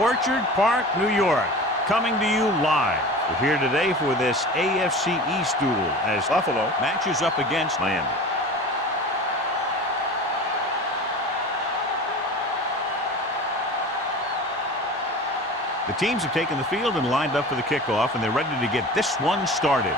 Orchard Park, New York, coming to you live. We're here today for this AFC East duel as Buffalo matches up against Miami. The teams have taken the field and lined up for the kickoff, and they're ready to get this one started.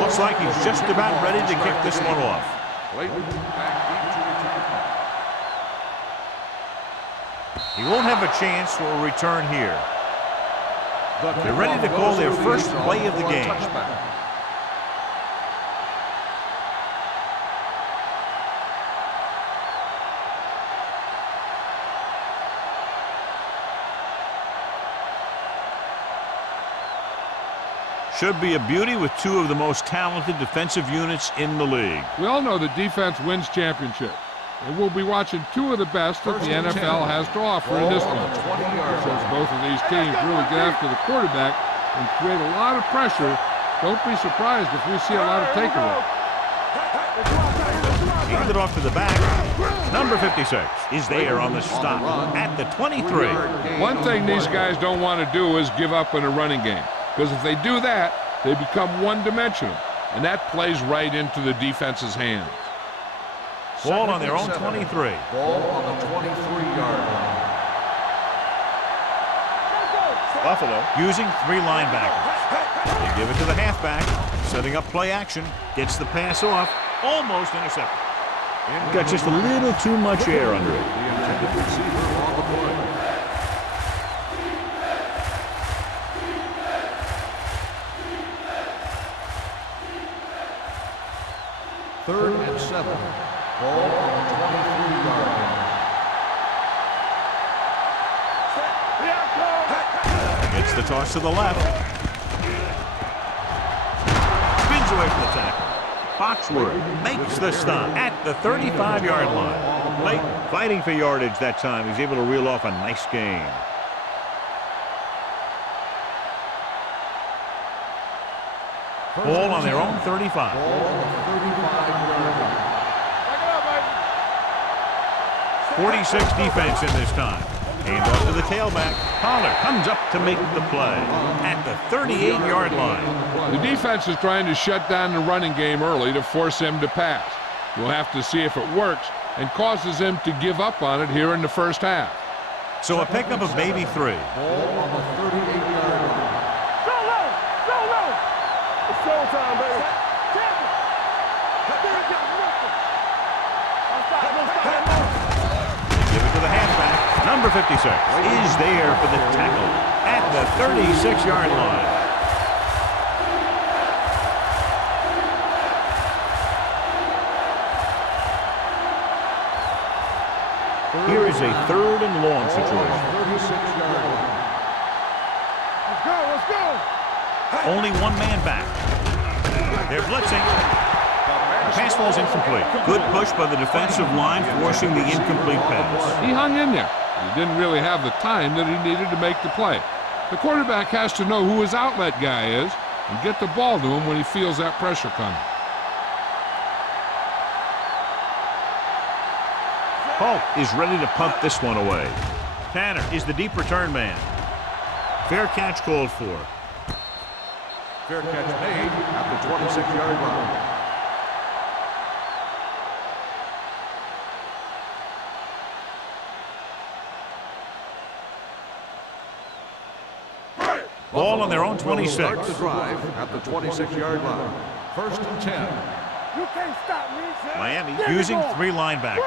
Looks like he's just about ready to kick this one off. He won't have a chance for a return here. They're ready to call their first play of the game. Should be a beauty with two of the most talented defensive units in the league. We all know that defense wins championships, and we'll be watching two of the best that the NFL has to offer in this one. Since both of these teams really get after the quarterback and create a lot of pressure, don't be surprised if we see a lot of takeaways. Hand it off to the back. Number 56 is there on the stop at the 23. One thing these guys don't want to do is give up in a running game. Because if they do that, they become one-dimensional, and that plays right into the defense's hands. Ball on their own 23. Ball on the 23-yard line. Buffalo using three linebackers. They give it to the halfback, setting up play action, gets the pass off, almost intercepted. Got just a little too much air under it. The intended receiver on the play. Third and 7. Ball on the 23-yard line. Gets the toss to the left. Spins away from the tackle. Foxworth makes the stop at the 35-yard line. Late fighting for yardage that time. He's able to reel off a nice gain. Ball on their own 35. Ball on the 35-yard line. 46 defense in this time. Hand off to the tailback. Pollard comes up to make the play at the 38-yard line. The defense is trying to shut down the running game early to force him to pass. We'll have to see if it works and causes him to give up on it here in the first half. So a pickup of maybe 3. Ball on the 38-yard line. Showtime, baby. Give it to the halfback. Number 56 is there for the tackle at the 36-yard line. Here is a third and long situation. 36-yard line. Let's go. Only one man back. They're blitzing. The pass falls incomplete. Good push by the defensive line, forcing the incomplete pass. He hung in there. He didn't really have the time that he needed to make the play. The quarterback has to know who his outlet guy is and get the ball to him when he feels that pressure coming. Polk is ready to punt this one away. Tanner is the deep return man. Fair catch called for. Fair catch made at the 26-yard line. Ball on their own 26. Start the drive at the 26-yard line. First and 10. You can't stop me, sir. Miami using 3 linebackers.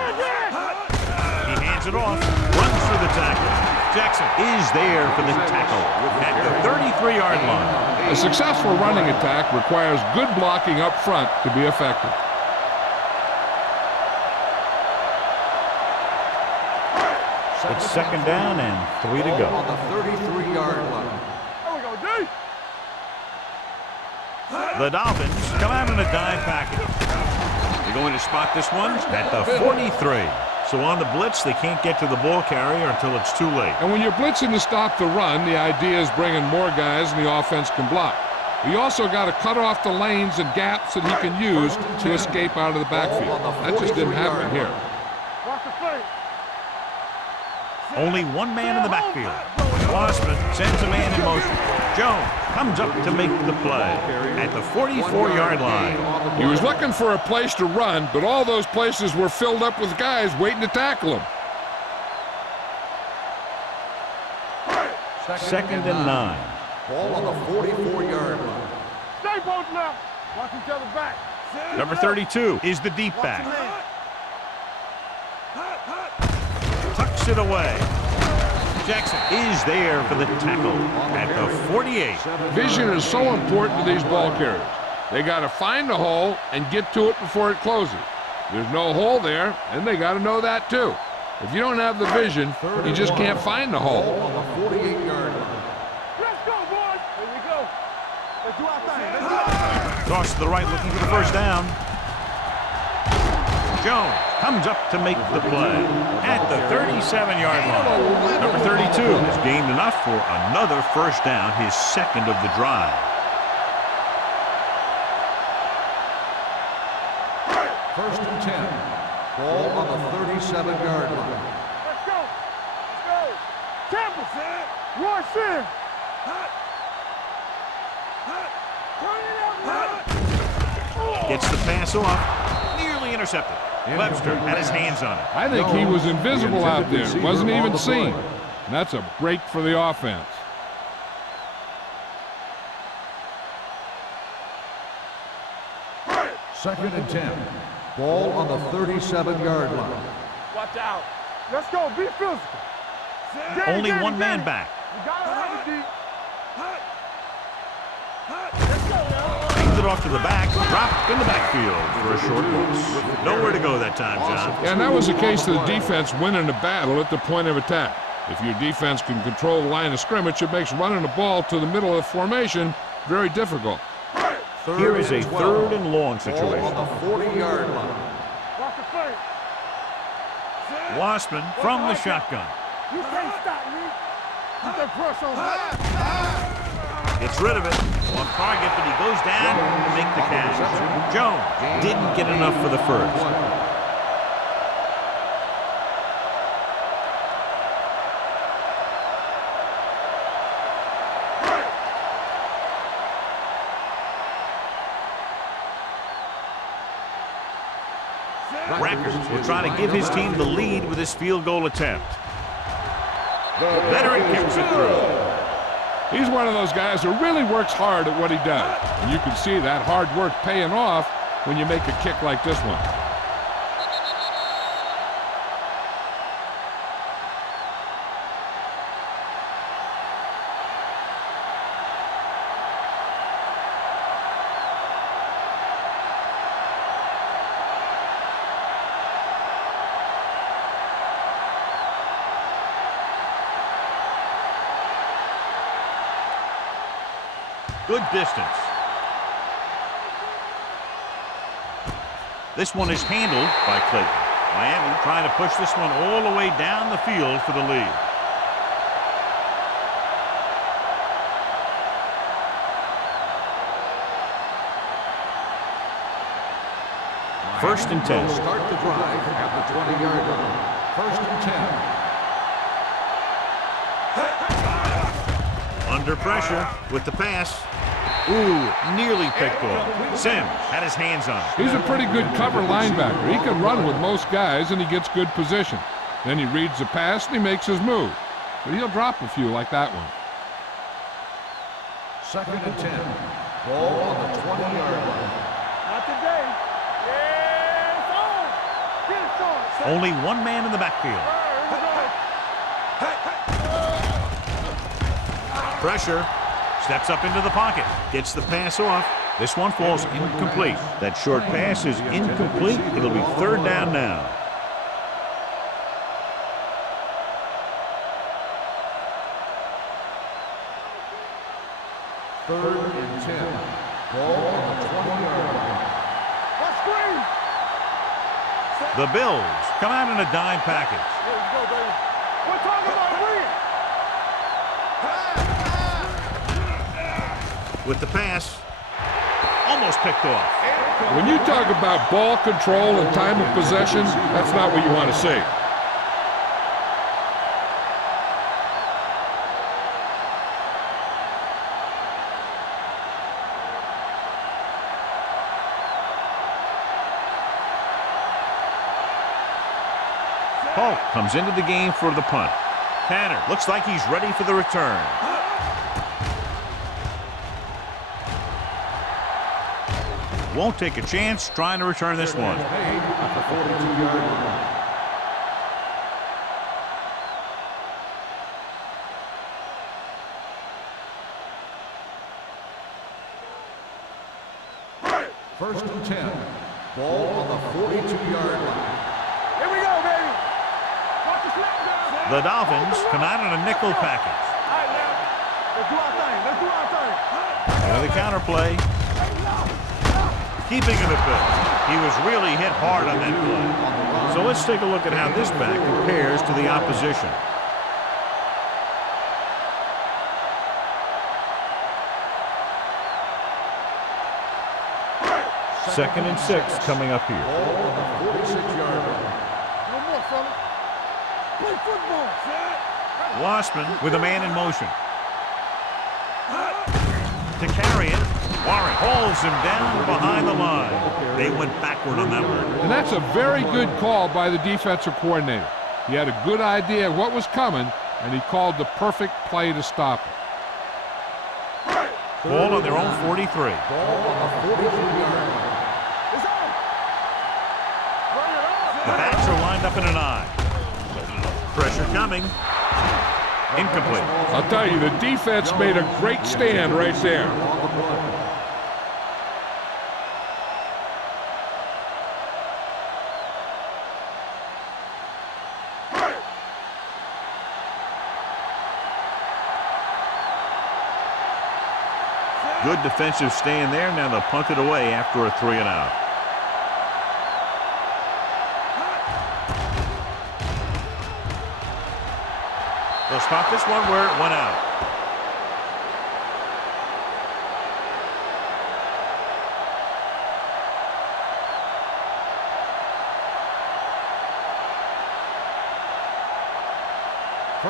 He hands it off, runs through the tackle. Jackson is there for the tackle at the 33-yard line. A successful running attack requires good blocking up front to be effective. It's second down and 3 to go. On the 33-yard line. There we go, D. The Dolphins come out in a dive package. They're going to spot this one at the 43. So on the blitz, they can't get to the ball carrier until it's too late. And when you're blitzing to stop the run, the idea is bringing more guys and the offense can block. You also got to cut off the lanes and gaps that he can use to escape out of the backfield. That just didn't happen here. Watch the fake. Only one man in the backfield. Wassman sends a man in motion. Jones comes up to make the play at the 44-yard line. He was looking for a place to run, but all those places were filled up with guys waiting to tackle him. Second and 9. Ball on the 44-yard line. Stay both left. Watch each other back. Number 32 is the deep back. Tucks it away. Jackson is there for the tackle at the 48. Vision is so important to these ball carriers. They got to find the hole and get to it before it closes. There's no hole there, and they got to know that too. If you don't have the vision, you just can't find the hole. Ball on the 48-yard line. Let's go, boys. Here we go. Let's do our thing. Let's go. Toss to the right, looking for the first down. Jones comes up to make the play at the 37-yard line. Number 32 has gained enough for another first down, his second of the drive. First and 10. Ball on the 37-yard line. Let's go. Let's go. Campbell. Roy Sin. Gets the pass off, nearly intercepted. Webster had his hands on it. I think he was invisible out there. Wasn't even seen. And that's a break for the offense. Second and 10. Ball on the 37-yard line. Watch out. Let's go. Be physical. Only one man back. You got to have it deep. Hands it off to the back, dropped in the backfield for a short loss. Nowhere to go that time, John. And that was the case of the defense winning the battle at the point of attack. If your defense can control the line of scrimmage, it makes running the ball to the middle of the formation very difficult. Here is a third and long situation. Ball on the 40-yard line. Watch the fake. Wassman from the shotgun. You can't stop me. Put that pressure on me. Gets rid of it. On target, but he goes down to make the catch. Jones didn't get enough for the first. Rackers will try to give his team the lead with his field goal attempt. The veteran kicks it through. He's one of those guys who really works hard at what he does. And you can see that hard work paying off when you make a kick like this one. Good distance. This one is handled by Clayton. Miami trying to push this one all the way down the field for the lead. First and 10. Start the drive at the 20-yard line. First and 10. Under pressure with the pass. Ooh, nearly picked off. Sims had his hands on it. He's a pretty good cover linebacker. He can run with most guys, and he gets good position. Then he reads the pass, and he makes his move. But he'll drop a few like that one. Second and 10. Ball on the 20-yard line. Not today. Yeah, it's on. Get it on. Only one man in the backfield. Pressure. Steps up into the pocket. Gets the pass off. This one falls incomplete. That short pass is incomplete. It'll be third down now. Third and 10. Ball on the 20-yard line. The Bills come out in a dime package. Here we go, baby. We're talking about win. With the pass, almost picked off. When you talk about ball control and time of possession, that's not what you want to see. Polk comes into the game for the punt. Tanner looks like he's ready for the return. Won't take a chance trying to return this one. At the 42-yard line. First and 10. Ball on the 42-yard line. Here we go, baby. Watch the snap down. The Dolphins come out in a nickel package. All right, now. Let's do our thing. Let's do our thing. And the counter play. Keeping him at bay. He was really hit hard on that play. So let's take a look at how this back compares to the opposition. Second and 6 coming up here. Ball on the 46-yard line. No more, fella. Play football. Wassman with a man in motion. To carry it, Warren holds him down behind the line. They went backward on that one. And that's a very good call by the defensive coordinator. He had a good idea of what was coming, and he called the perfect play to stop it. Ball on their own 43. Ball on the 43-yard line. It's on. Run it off. The backs are lined up in an eye. Pressure coming. Incomplete. I'll tell you, the defense made a great stand right there. On the play. Good defensive stand there. Now they'll punt it away after a 3 and out. They'll spot this one where it went out.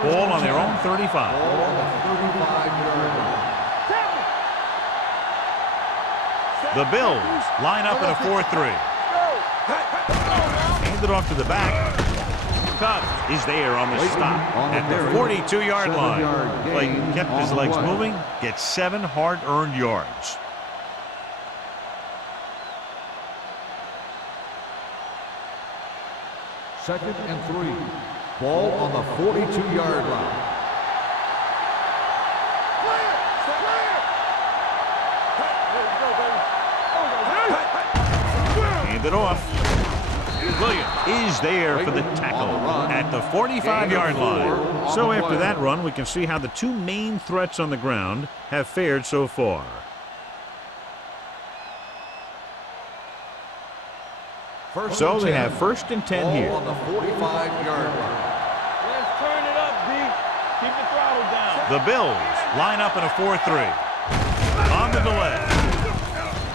Ball on their own 35. Ball on the 35-yard line. The Bills line up in a 4-3. Hand it off to the back. Cobb is there on the stop at the 42-yard line. Blake kept his legs moving, gets 7 hard-earned yards. Second and 3. Ball on the 42-yard line. Hand it off. Williams is there for the tackle at the 45-yard line. So after that run, we can see how the two main threats on the ground have fared so far. So they have first and 10 here. Ball on the 45-yard line. Let's turn it up, D. Keep the throttle down. The Bills line up in a 4-3. On the delay.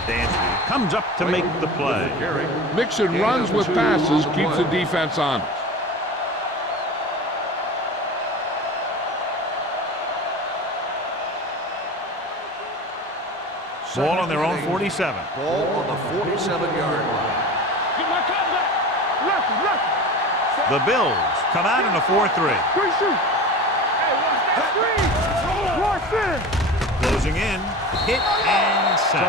Dansby comes up to make the play. Mixing runs with passes keeps the defense honest. Ball on their own 47. Ball on the 47-yard line. Get my cut back. Left. The Bills come out in a 4-3. Quick shoot. Hey, watch that screen. Watch this. Closing in. Hit and sack.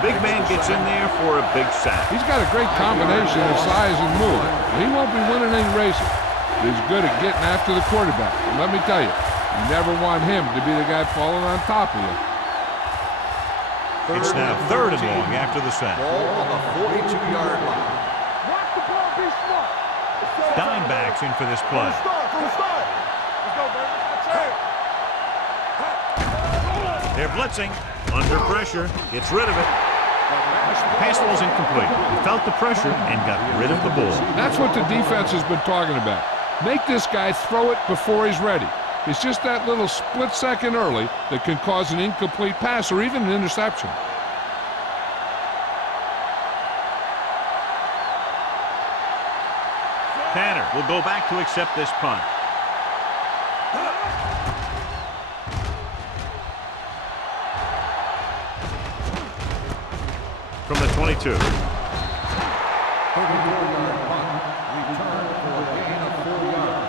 Big man gets in there for a big sack. He's got a great combination of size and move. He won't be winning any races. He's good at getting after the quarterback. And let me tell you, you never want him to be the guy falling on top of you. It's now 3rd and long after the sack. Ball on the 42-yard line. Watch the ball. Be smart. Dime backs in for this play. Start. Let's go, baby. They're blitzing. Under pressure. Gets rid of it. The pass was incomplete. He felt the pressure and got rid of the ball. That's what the defense has been talking about. Make this guy throw it before he's ready. It's just that little split second early that can cause an incomplete pass or even an interception. Tanner will go back to accept this punt. From the 22. 34-yard punt. Return for a gain of 4 yards.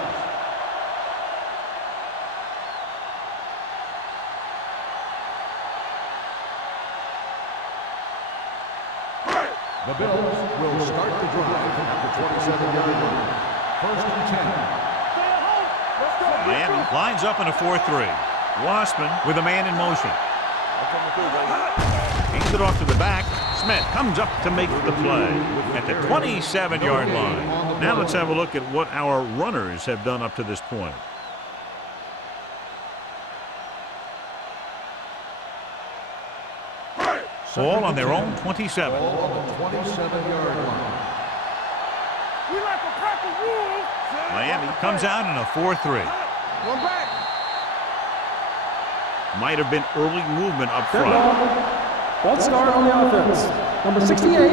The Bills will start the drive at the 27-yard line. First and 10. Miami lines up in a 4-3. Wassman with a man in motion. Hands it off to the back. Smith comes up to make the play at the 27-yard line. Now let's have a look at what our runners have done up to this point. Ball on their own 27. Ball on the 27-yard line. We like to crack the rules. Miami comes out in a 4-3. One back. Might have been early movement up front. Let's start on the offense. Number 68.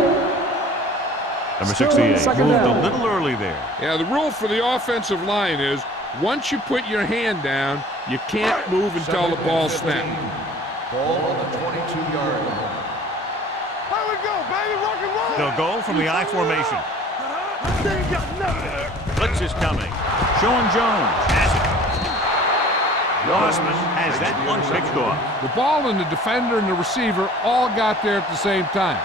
Number Still 68 second moved down. a little early there. Yeah, the rule for the offensive line is once you put your hand down, you can't move until the ball snaps. Ball on the 22-yard line. Here we go, baby. Rock and roll. They'll go from the I formation. They ain't got nothing. Blitz is coming. Sean Jones has it. Wassman has that one picked off. The ball and the defender and the receiver all got there at the same time.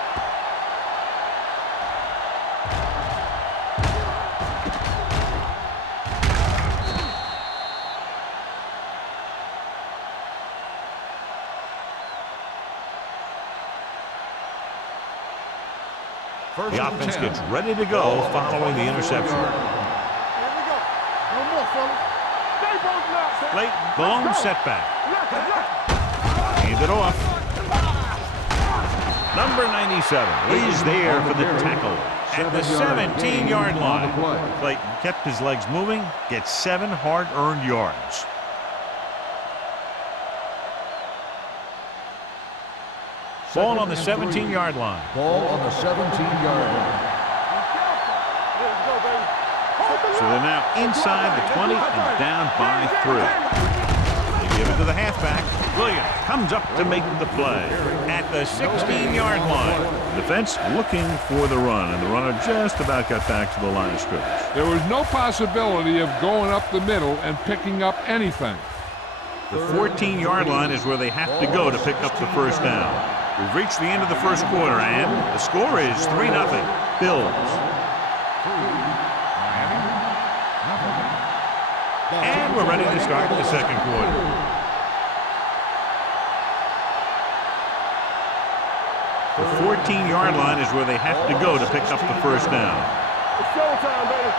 The offense gets ready to go following the interception. Here we go. One more, fellas. Stay both now. Late, the lone setback. Left, left. Hand it off. Number 97 is there for the tackle at the 17-yard line. Clayton kept his legs moving, gets 7 hard-earned yards. Ball on the 17-yard line. Ball on the 17-yard line. Let's go, baby. Hold the So they're now inside the 20 and down by 3. They give it to the halfback. Williams comes up to make the play at the 16-yard line. Defense looking for the run, and the runner just about got back to the line of scrimmage. There was no possibility of going up the middle and picking up anything. The 14-yard line is where they have to go to pick up the first down. We've reached the end of the first quarter, and the score is 3-0. Bills. And we're ready to start the second quarter. The 14-yard line is where they have to go to pick up the first down. It's showtime, baby.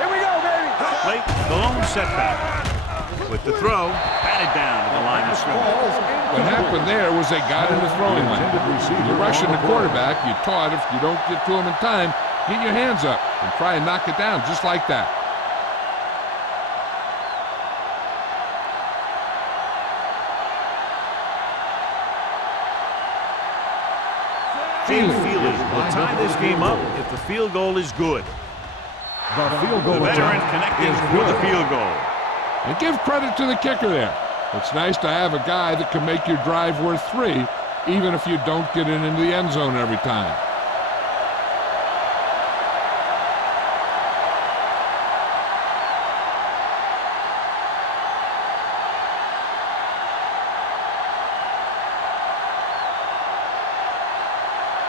Here we go, baby. Late, the lone setback. With the throw, batted down at the line of scrimmage. What happened there was they got in the throwing lane. You're rushing the quarterback. You're taught if you don't get to him in time, get your hands up and try and knock it down just like that. Jay Feely will tie this game up if the field goal is good. The field goal The veteran attempt connecting is for the good. field goal. And give credit to the kicker there. It's nice to have a guy that can make your drive worth 3, even if you don't get it into the end zone every time.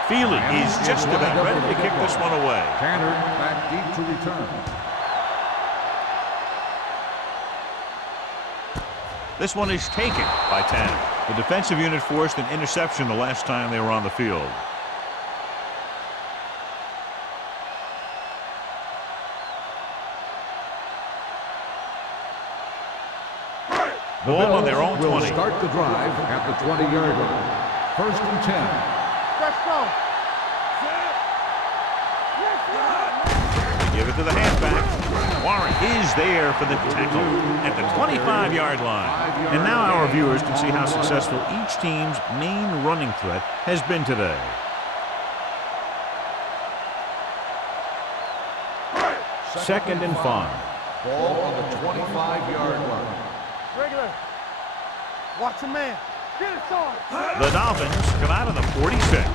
Feely is just about ready to kick this one away. Tanner back deep to return. This one is taken by Tanner. The defensive unit forced an interception the last time they were on the field. Ball on their own will 20. start the drive at the 20-yard line. First and 10. Let's go. Give it to the halfback. Warren is there for the tackle at the 25-yard line. And now our viewers can see how successful each team's main running threat has been today. Second and 5. Ball on the 25-yard line. Regular. Watch the man. Get it, son. The Dolphins come out of the 46.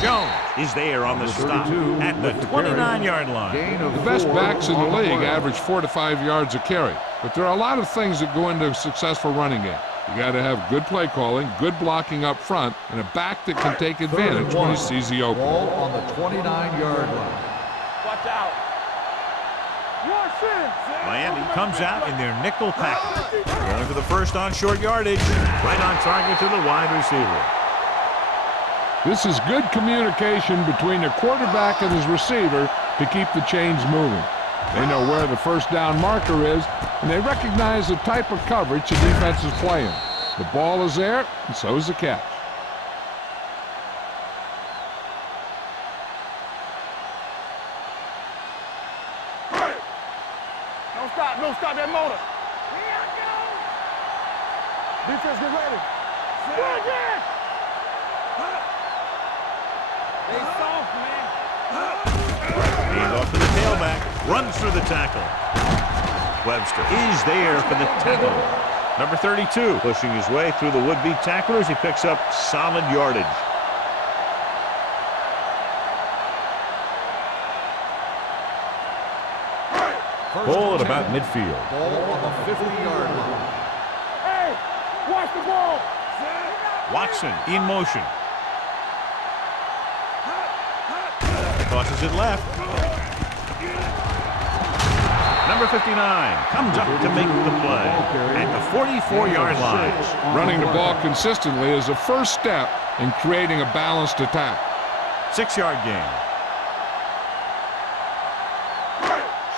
Jones is there on the stop at the 29-yard line. The best backs in the league average 4 to 5 yards a carry. But there are a lot of things that go into a successful running game. You got to have good play calling, good blocking up front, and a back that can take advantage when he sees the opening. Ball on the 29-yard line. Watch out. Watch it. Miami comes out in their nickel package. Going for the first on short yardage. Right on target to the wide receiver. This is good communication between the quarterback and his receiver to keep the chains moving. They know where the first down marker is, and they recognize the type of coverage the defense is playing. The ball is there, and so is the catch. Don't stop that motor. Defense, get ready. Good again. They soft, man. Hand off to the tailback. Runs through the tackle. Webster is there for the tackle. Number 32 pushing his way through the would-be tacklers. He picks up solid yardage. Ball at about midfield. Ball on the 50-yard line. Hey, watch the ball. Watson in motion. Tosses it left. Number 59 comes up to make the play at the 44-yard line. Running the ball consistently is the first step in creating a balanced attack. 6-yard gain.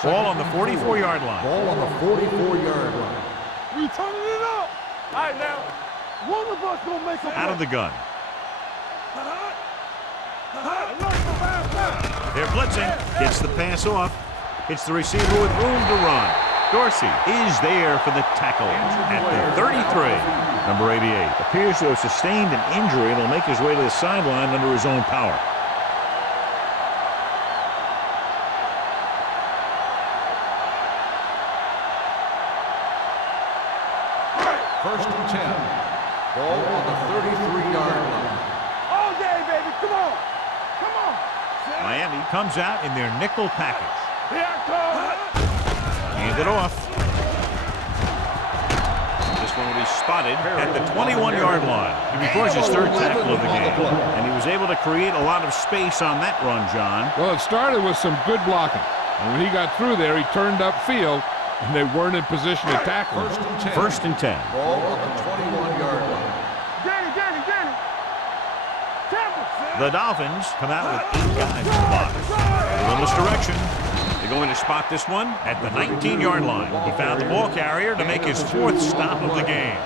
Ball on the 44-yard line. Ball on the 44-yard line. We turning it up. All right, now. One of us gonna make a play. Out of the gun. They're blitzing. Gets the pass off. It's the receiver with room to run. Dorsey is there for the tackle at the 33. Number 88 appears to have sustained an injury and will make his way to the sideline under his own power. First and 10. Ball on the 33-yard line. All day, baby. Come on. Come on. Miami comes out in their nickel package. Here I come. Hand it off. This one will be spotted at the 21-yard line. He records his third tackle of the game, and he was able to create a lot of space on that run, John. Well, it started with some good blocking. And when he got through there, he turned upfield, and they weren't in position to tackle him. First and 10. Ball on the 21-yard line. Danny. Temple. The Dolphins come out with 8 guys in the box. In this direction. They're going to spot this one at the 19-yard line. He found the ball carrier to make his 4th stop of the game.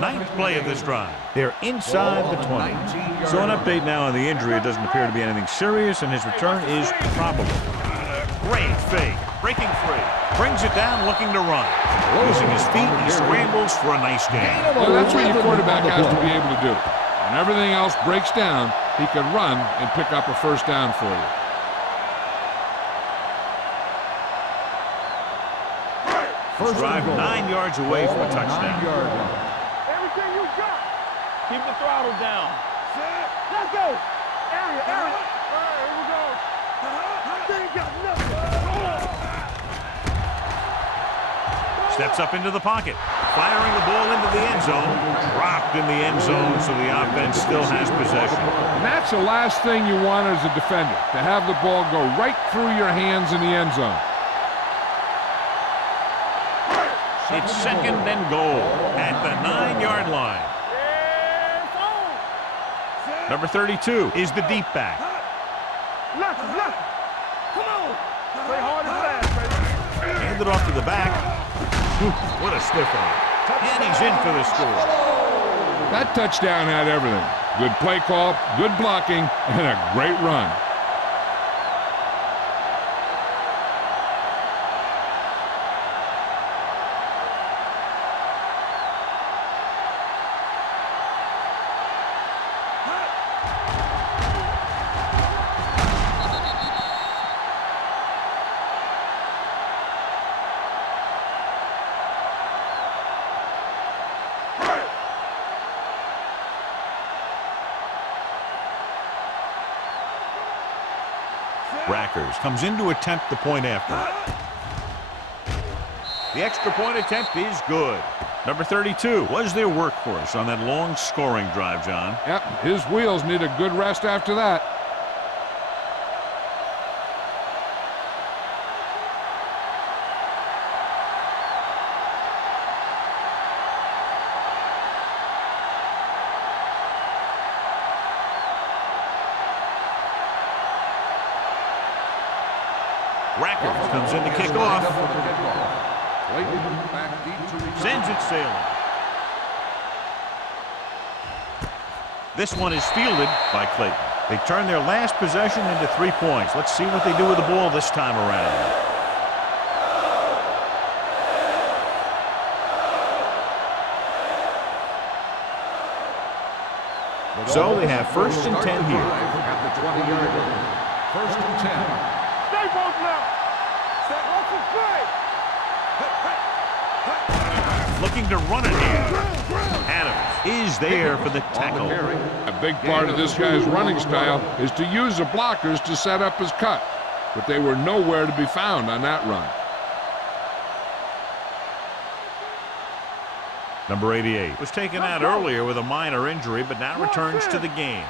Ninth play of this drive. They're inside the 20. So an update now on the injury. It doesn't appear to be anything serious, and his return is probable. Great fake. Breaking free. Brings it down, looking to run. Using his feet, he scrambles for a nice gain. Well, that's what your quarterback has to be able to do. When everything else breaks down, he can run and pick up a first down for you. First drive 9 yards away from a touchdown. Everything you got. Keep the throttle down. Let's go. Area. All right, here we go. They ain't got nothing. Steps up into the pocket. Firing the ball into the end zone. Dropped in the end zone, so the offense still has possession. And that's the last thing you want as a defender, to have the ball go right through your hands in the end zone. It's second and goal at the 9-yard line. Number 32 is the deep back. Left. Come on. Play hard and fast, baby. Hand it off to the back. What a stiff one. And he's in for the score. That touchdown had everything. Good play call, good blocking, and a great run. Rackers comes in to attempt the point after. The extra point attempt is good. Number 32 was their workhorse on that long scoring drive, John. Yep, his wheels need a good rest after that. Rackers comes in to kick off. Back deep to return. Sends it sailing. This one is fielded by Clayton. They turn their last possession into 3 points. Let's see what they do with the ball this time around. So they have first and 10 here. At the 20-yard line. First and 10. Stay both now. What's the play? Looking to run it here. Adams is there for the tackle. A big part of this guy's running style is to use the blockers to set up his cut, but they were nowhere to be found on that run. Number 88 was taken out earlier with a minor injury, but now returns to the game.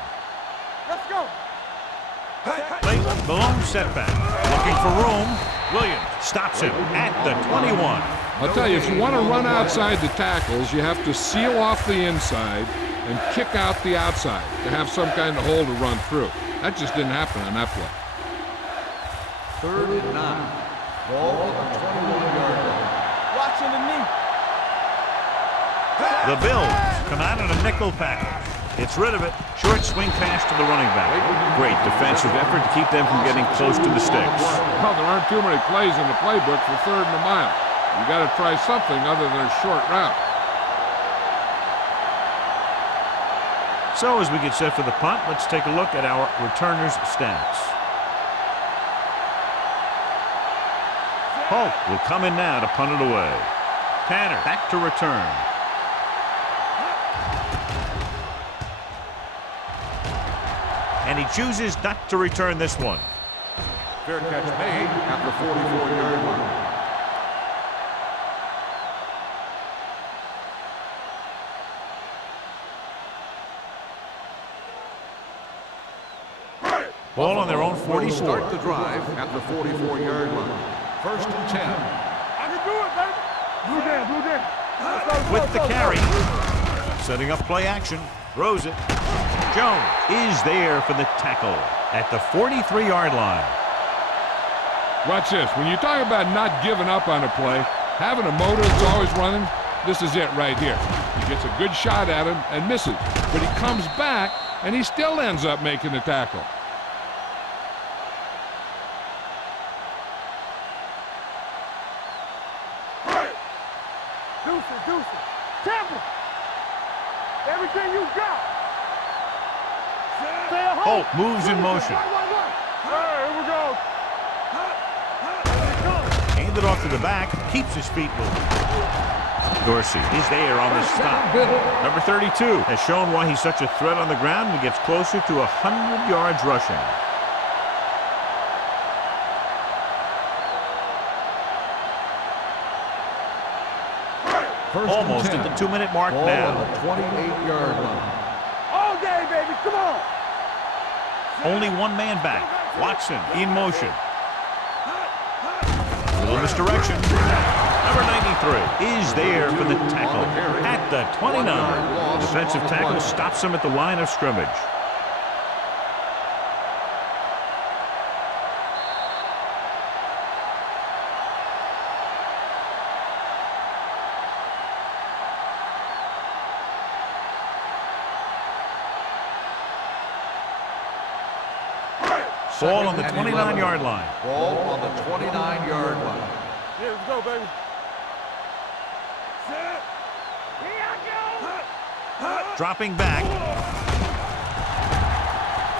Let's go. Clayton, the lone setback. Looking for room. Williams stops him at the 21. I'll tell you, if you want to run outside the tackles, you have to seal off the inside and kick out the outside to have some kind of hole to run through. That just didn't happen on that play. 3rd and 9. Ball at the 21-yard line. Watching the knee. The Bills come out in a nickel package. It's rid of it. Short swing pass to the running back. Great defensive effort to keep them from getting close to the sticks. Well, there aren't too many plays in the playbook for 3rd and a mile. You got to try something other than a short route. So as we get set for the punt, let's take a look at our returners' stats. Holt will come in now to punt it away. Tanner back to return. And he chooses not to return this one. Fair catch made at the 44-yard line. Ball on their own 44. Start the drive at the 44-yard line. First and 10. I can do it, baby. Blue down, blue down. Let's go, With let's the go, carry. let's go. Setting up play action. Throws it. Jones is there for the tackle at the 43-yard line. Watch this. When you talk about not giving up on a play, having a motor that's always running, this is it right here. He gets a good shot at him and misses, but he comes back and he still ends up making the tackle. Deuce it. Temple. Everything you got. Stay at home. Holt moves in motion. Here we go. Handed off to the back. Keeps his feet moving. Dorsey is there on the stop. Number 32 has shown why he's such a threat on the ground and gets closer to 100 yards rushing. Almost at the 2-minute mark Ball now. on the 28-yard line. All day, baby. Come on. Only one man back. Watson in motion. Little misdirection. Number 93 is there for the tackle at the 29. Defensive tackle stops him at the line of scrimmage. Ball on the 29-yard line. Ball on the 29-yard line. Yeah, let's go, baby. Dropping back.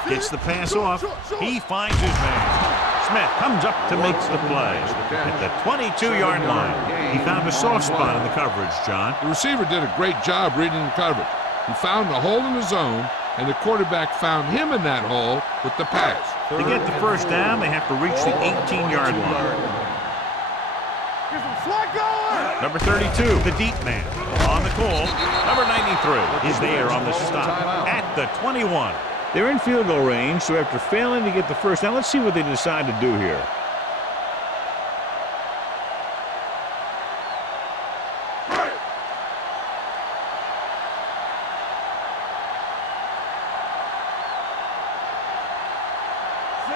Gets the pass off. He finds his man. Smith comes up to make the play. At the 22-yard line. He found a soft spot in the coverage, John. The receiver did a great job reading the coverage. He found the hole in the zone, and the quarterback found him in that hole with the pass. To get the first down, they have to reach the 18-yard line. Get some slack going. Number 32, the deep man. On the call, number 93 is there on the stop at the 21. They're in field goal range, so after failing to get the first down, let's see what they decide to do here.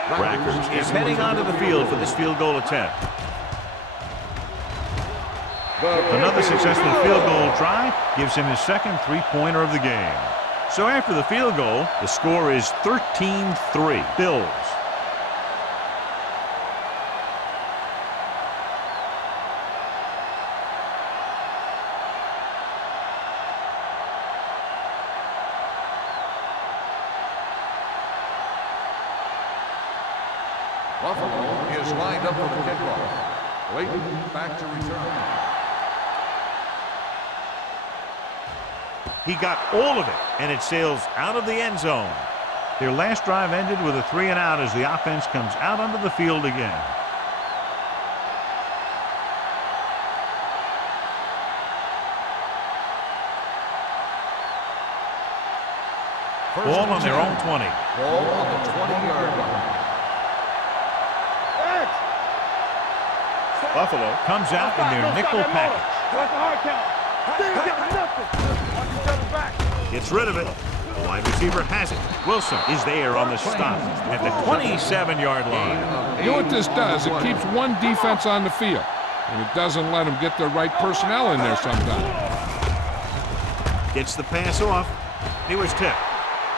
Rackers is heading onto the field for this field goal attempt. Another successful field goal try gives him his second three-pointer of the game. So after the field goal, the score is 13-3. Bills. Buffalo is lined up for the kickoff. Waiting back to return. He got all of it, and it sails out of the end zone. Their last drive ended with a 3-and-out as the offense comes out onto the field again. Ball on their own 20. Ball on the 20-yard line. Buffalo comes out in their nickel package. That's a hard count. They ain't got nothing. Watch each other back. Gets rid of it. The wide receiver has it. Wilson is there on the stop at the 27-yard line. You know what this does? It keeps one defense on the field, and it doesn't let them get the right personnel in there sometimes. Gets the pass off. He was tipped.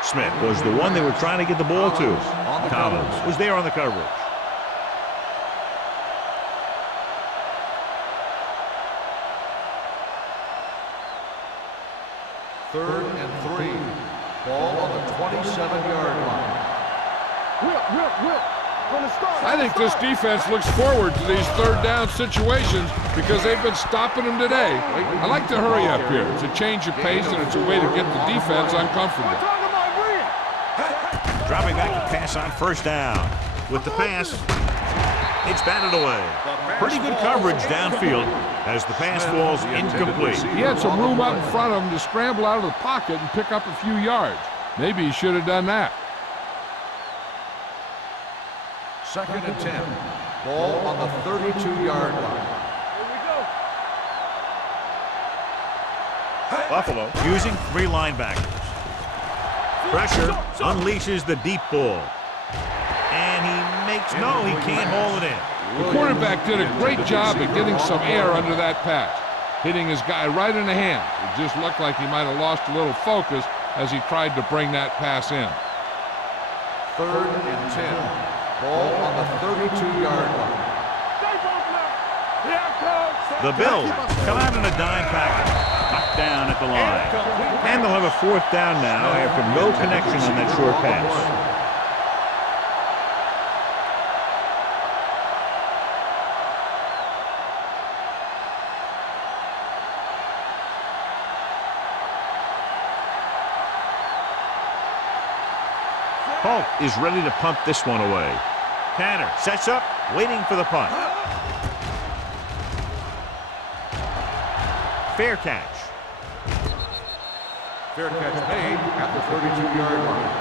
Smith was the one they were trying to get the ball to. Collins was there on the coverage. Third and 3. Ball on the 27-yard line. Whip. From the start. I think this defense looks forward to these third down situations because they've been stopping them today. I like to hurry up here. It's a change of pace, and it's a way to get the defense uncomfortable. Dropping back to pass on first down. With the pass, it's batted away. Pretty good coverage downfield as the pass falls incomplete. He had some room out in front of him to scramble out of the pocket and pick up a few yards. Maybe he should have done that. Second and 10. Ball on the 32-yard line. Buffalo using 3 linebackers. Pressure unleashes the deep ball. And he makes, no, he can't haul it in. The quarterback did a great job at getting some air under that pass, hitting his guy right in the hand. It just looked like he might have lost a little focus as he tried to bring that pass in. Third and 10. Ball on the 32-yard line. The Bills come out in a dime package. Knocked down at the line. And they'll have a fourth down now after no connection on that short pass. Polk is ready to punt this one away. Tanner sets up, waiting for the punt. Fair catch. Fair catch made at the 32-yard line.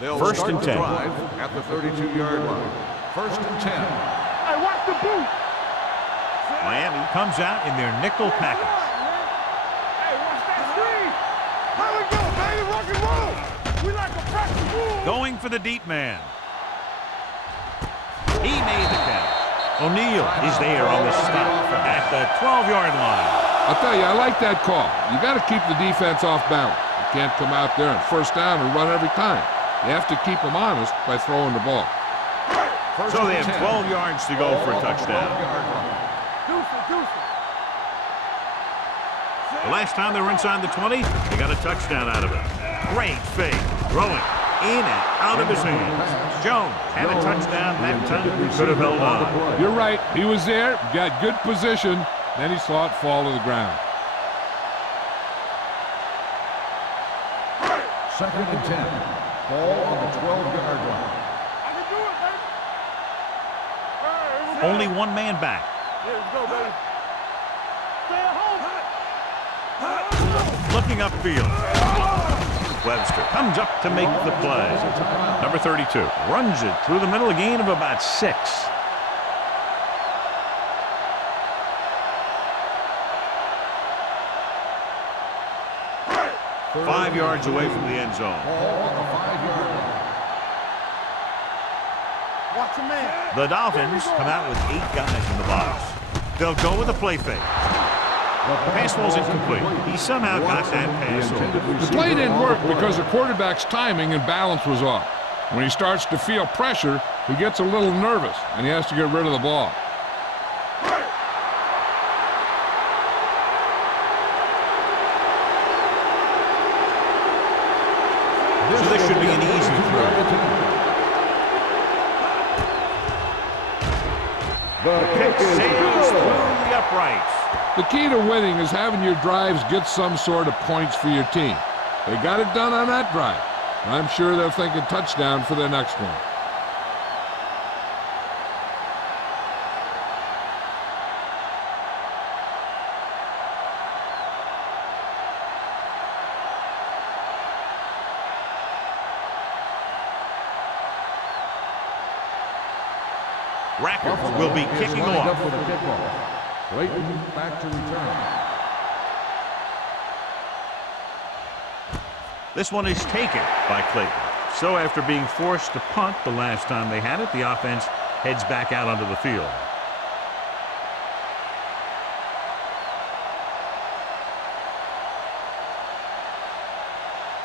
They'll First and 10. Drive at the 32-yard line. First and 10. Hey, watch the boot. Miami comes out in their nickel package. Hey, watch that screen. How we go, baby? Rock and roll. We like a practice rule. Going for the deep man. He made the catch. O'Neal is there on the stop at the 12-yard line. I'll tell you, I like that call. You got to keep the defense off balance. You can't come out there and first down and run every time. You have to keep them honest by throwing the ball. So they have 12 yards to go for a touchdown. The last time they were inside the 20, they got a touchdown out of it. Great fake. Throwing in and out of his hands. Jones had a touchdown that time. He could have held on. You're right. He was there, got good position, then he saw it fall to the ground. 2nd and 10. Ball on the 12-yard line. I can do it, baby. Only one man back. Yeah, let's go, baby. Stay at home. Looking upfield. Webster comes up to make the play. Number 32 runs it through the middle, a gain of about 6. Five yards away from the end zone. Ball on the 5-yard line. Watch your man. The Dolphins come out with 8 guys in the box. They'll go with a play fake. The pass was incomplete. He somehow got that pass over. The play didn't work because the quarterback's timing and balance was off. When he starts to feel pressure, he gets a little nervous, and he has to get rid of the ball. So this should be an easy throw. The kick sails through the uprights. The key to winning is having your drives get some sort of points for your team. They got it done on that drive. I'm sure they're thinking touchdown for their next one. Rackers will be kicking off. For the kickoff. Clayton back to return. This one is taken by Clayton. So after being forced to punt the last time they had it, the offense heads back out onto the field.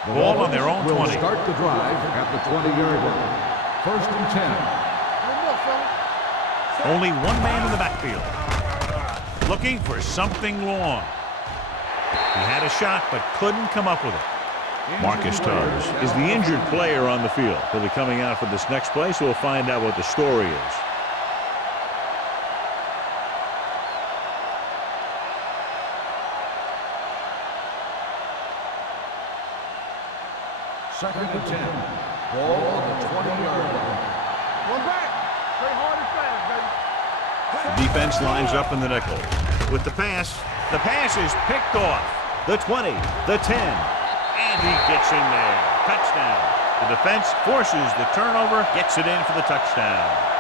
The Ball on their own will 20. Start the drive at the 20-yard line. 1st and 10. Only one man in the backfield. Looking for something long. He had a shot but couldn't come up with it. Marcus Tubbs is the injured player on the field. He'll be coming out for this next play, so we'll find out what the story is. Second and 10. Ball on the 20-yard line. One back. Play hard and fast, baby. The defense lines up in the nickel. With the pass is picked off. The 20, the 10, and he gets in there. Touchdown. The defense forces the turnover, gets it in for the touchdown.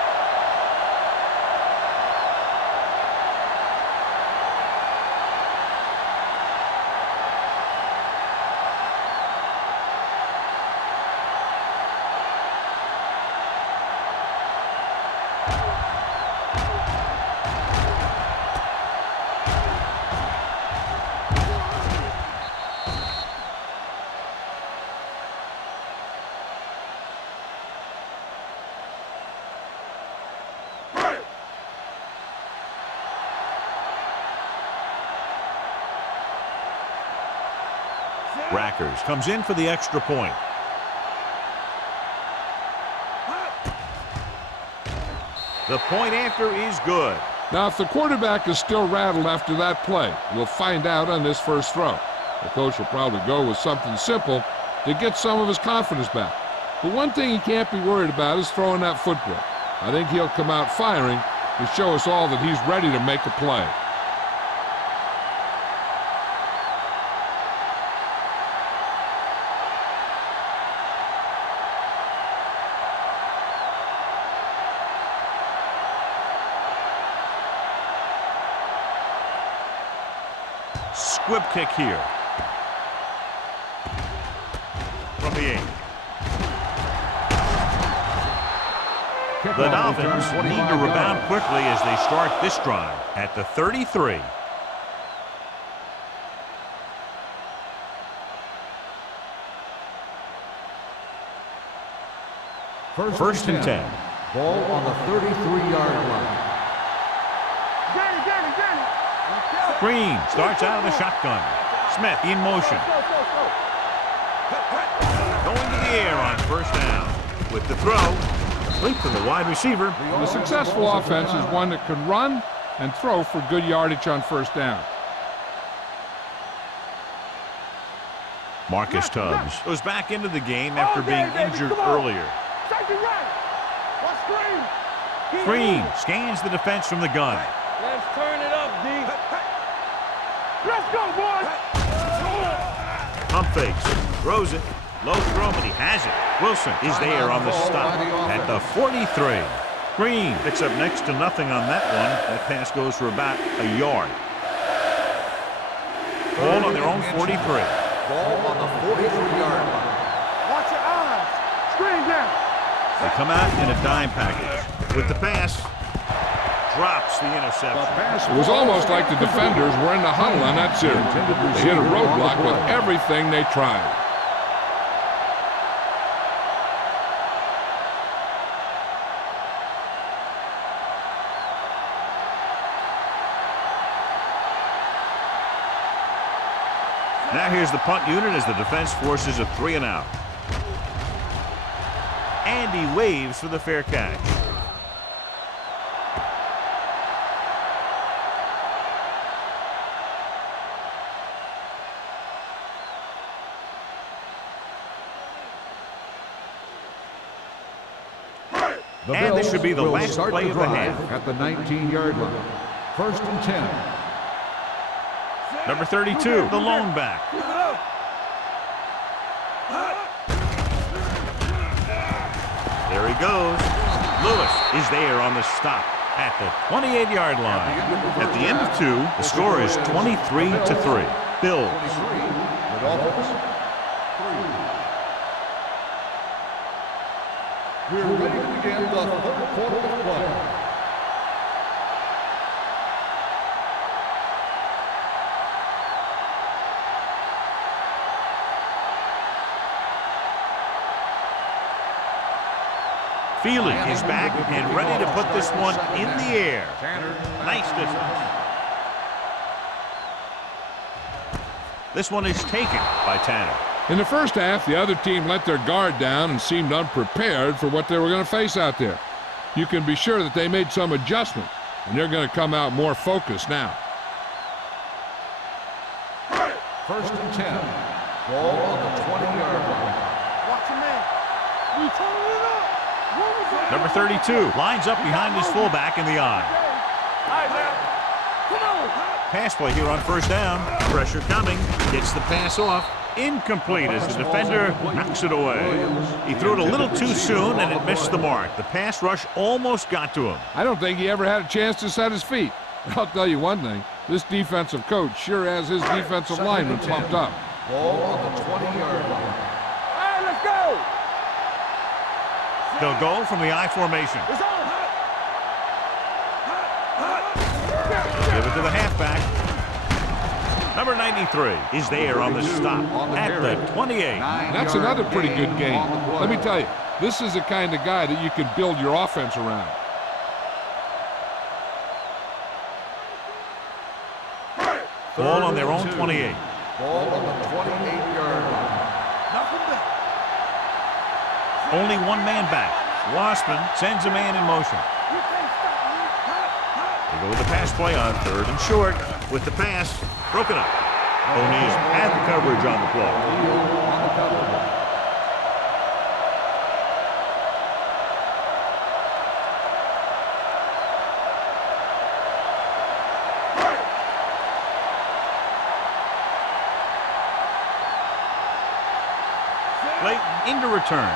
Rackers comes in for the extra point. The point after is good. Now, if the quarterback is still rattled after that play, we'll find out on this first throw. The coach will probably go with something simple to get some of his confidence back. But one thing he can't be worried about is throwing that football. I think he'll come out firing to show us all that he's ready to make a play. Squib kick here. From the 8. The Dolphins need to rebound quickly as they start this drive at the 33. First and 10. Ball on the 33-yard line. Green starts out of the shotgun. Smith in motion. Going to the air on first down. With the throw, complete to the wide receiver. The successful offense is one that can run and throw for good yardage on first down. Marcus Tubbs goes back into the game after being injured earlier. Green scans the defense from the gun. Let's turn it up, D. Let's go, boys. Pump fakes, throws it, low throw, but he has it. Wilson is there on the stop at the 43. Green picks up next to nothing on that one. That pass goes for about a yard. Ball on their own 43. Ball on the 43-yard line. Watch your eyes. Screen down. They come out in a dime package. With the pass, drops the interception. It was almost like the defenders were in the huddle on that series. They hit a roadblock with everything they tried. Now here's the punt unit as the defense forces a 3-and-out. And he waves for the fair catch. And this should be the last play of the half. At the 19-yard line. First and 10. Number 32, the lone back. There he goes. Lewis is there on the stop at the 28-yard line. At the end of 2, the score is 23-3. Bills. The Dolphins. 3. We're ready to begin the third quarter of play. Feely is back and ready to put this one in the air. Nice distance. This one is taken by Tanner. In the first half, the other team let their guard down and seemed unprepared for what they were going to face out there. You can be sure that they made some adjustments, and they're going to come out more focused now. First and 10. Ball on the 20-yard line. Watch your man. We turning it up. Number 32 lines up behind his fullback in the eye. All right, now. Come on. Pass play here on first down. Pressure coming. Gets the pass off. Incomplete as the defender knocks it away. He threw it a little too soon and it missed the mark. The pass rush almost got to him. I don't think he ever had a chance to set his feet. I'll tell you one thing. This defensive coach sure has his defensive linemen pumped up. Ball on the 20-yard line. All right, let's go. They'll go from the I formation. It's on. Give it to the halfback. Number 93 is there on the stop at the 28. That's another pretty good game. Let me tell you, this is the kind of guy that you can build your offense around. Ball on their own 28. Ball on the 28-yard line. Only one man back. Wassman sends a man in motion. They go with the pass play on third and short. With the pass, broken up. O'Neal had the coverage on the play. Clayton into return.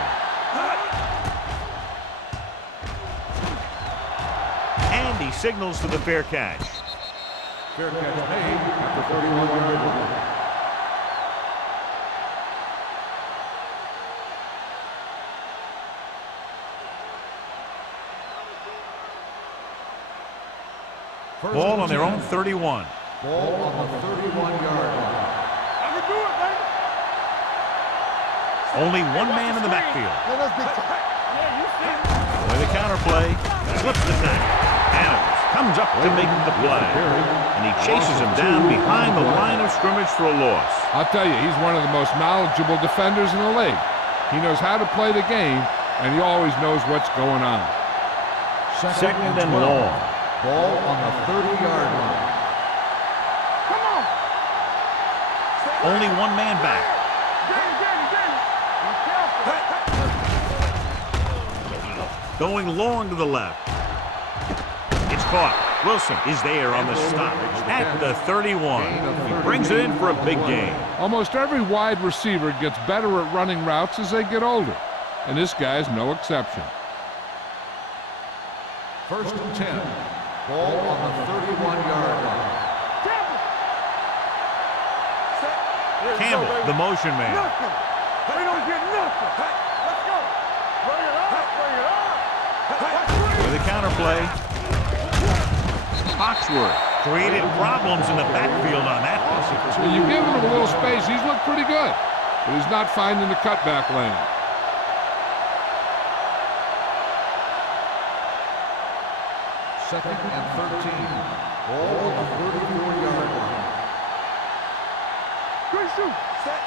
And he signals for the fair catch. Fair catch made at the 31-yard line. Ball on their own 31. Ball on the 31-yard line. I can do it, baby. Only one man in the backfield. Yeah, you see it. With the counterplay, slips the tackle. Adams comes up to make the play, and he chases him down behind the line of scrimmage for a loss. I'll tell you, he's one of the most knowledgeable defenders in the league. He knows how to play the game, and he always knows what's going on. Second and 12. Ball on the 30-yard line. Come on. Only one man back. Going long to the left. It's caught. Wilson is there on the stop at the 31. He brings it in for a big gain. Almost every wide receiver gets better at running routes as they get older, and this guy's no exception. First and 10. Ball on the 31-yard line. Campbell, the motion man. Nothing. They don't get nothing. Let's go. Bring it up. Bring it up. With a counterplay. Foxworth created problems in the backfield on that pass. Well, you've given him a little space. He's looked pretty good, but he's not finding the cutback lane. Second and 13. Ball on the 34-yard line. Good shoot. Set.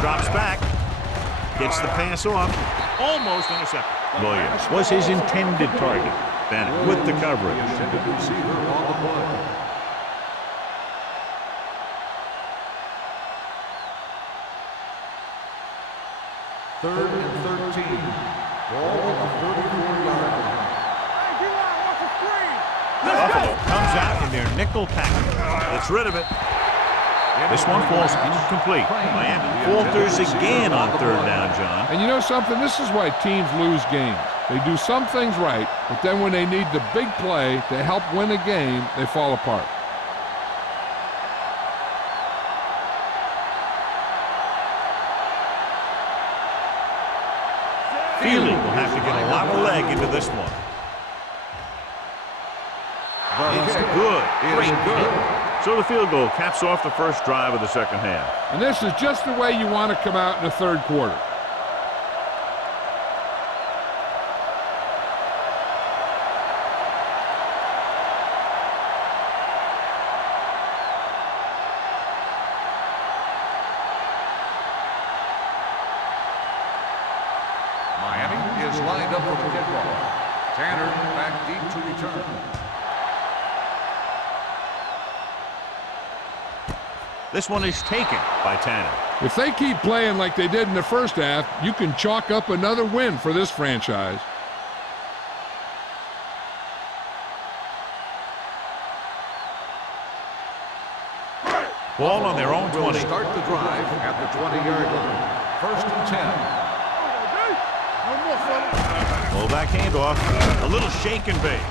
Drops back. Gets the pass off. Almost intercepted. Williams was his intended target. Bennett with the coverage. Intended receiver on the play. Third and 13. Ball on the 34-yard line. Hey, D-line wants a screen. Buffalo comes out in their nickel package. Gets rid of it. This one falls incomplete. Miami falters again on third down, John. And you know something? This is why teams lose games. They do some things right, but then when they need the big play to help win a game, they fall apart. Feely will have to get a lot of leg into this one. It's good. Great good. So the field goal caps off the first drive of the second half. And this is just the way you want to come out in the third quarter. Miami is lined up for the kickoff. Tanner back deep to return. This one is taken by Tanner. If they keep playing like they did in the first half, you can chalk up another win for this franchise. Ball on their own 20. Will start the drive at the 20-yard line. First and 10. No more, fella. Full back handoff. A little shake and bake.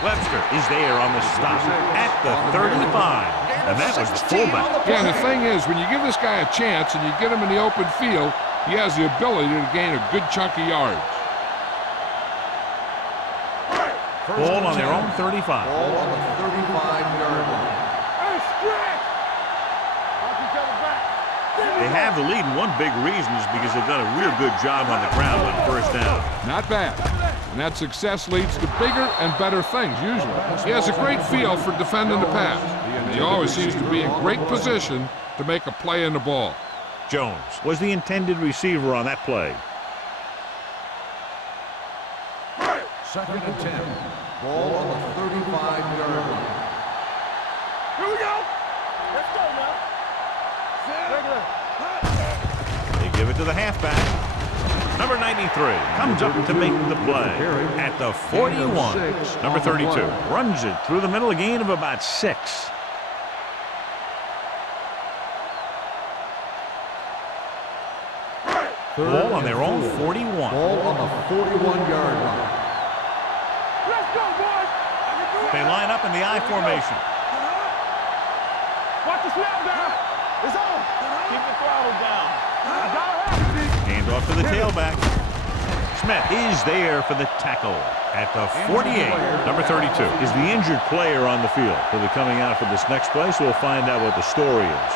Webster is there on the stop at the 35. And that was the fullback. Yeah, and the thing is, when you give this guy a chance and you get him in the open field, he has the ability to gain a good chunk of yards. Ball on their own 35. Ball on the 35-yard line. Hey, stretch. Watch each other back. They have the lead, and one big reason is because they've done a real good job on the ground on first down. Not bad. And that success leads to bigger and better things, usually. He has a great feel for defending the pass. And he always seems to be in great position to make a play in the ball. Jones was the intended receiver on that play. Second and 10. Ball on the 35-yard line. Here we go. Let's go now. Regular. They give it to the halfback. Number 93 comes up to make the play at the 41. Number 32 runs it through the middle, a gain of about 6. Ball on their own 41. Ball on the 41-yard line. Let's go, boys. They line up in the I formation. Watch the snap down. It's on. Keep the throttle down. I gotta have it. Hand off to the tailback. Smith is there for the tackle at the 48. Number 32 is the injured player on the field. He'll be coming out for this next play, so we'll find out what the story is.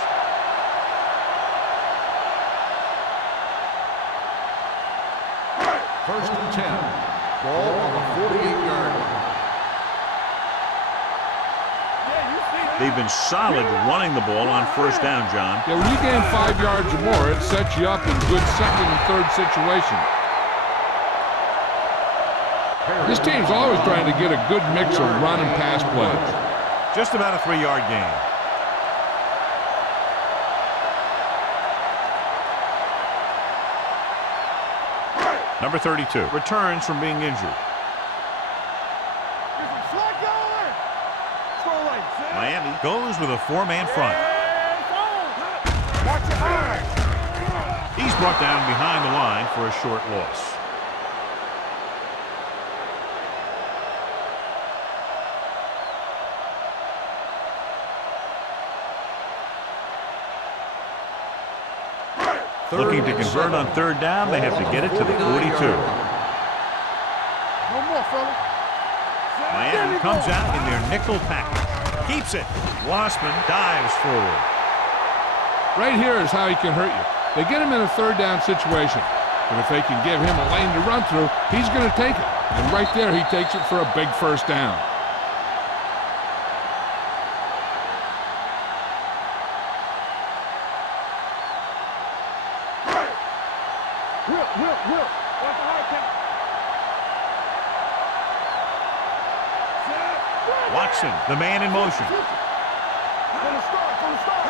First and 10. Ball on the 48-yard line. They've been solid running the ball on first down, John. Yeah, when you gain 5 yards or more, it sets you up in good second and third situations. This team's always trying to get a good mix of run and pass plays. Just about a 3-yard gain. Number 32 returns from being injured. Miami goes with a 4-man front. He's brought down behind the line for a short loss. Looking to convert on third down, they have to get it to the 42. No more, fella. Miami comes out in their nickel package. Keeps it. Wassman dives forward. Right here is how he can hurt you. They get him in a third down situation. But if they can give him a lane to run through, he's going to take it. And right there, he takes it for a big first down. Will. Watch the hard count. Watson, the man in motion. From the start.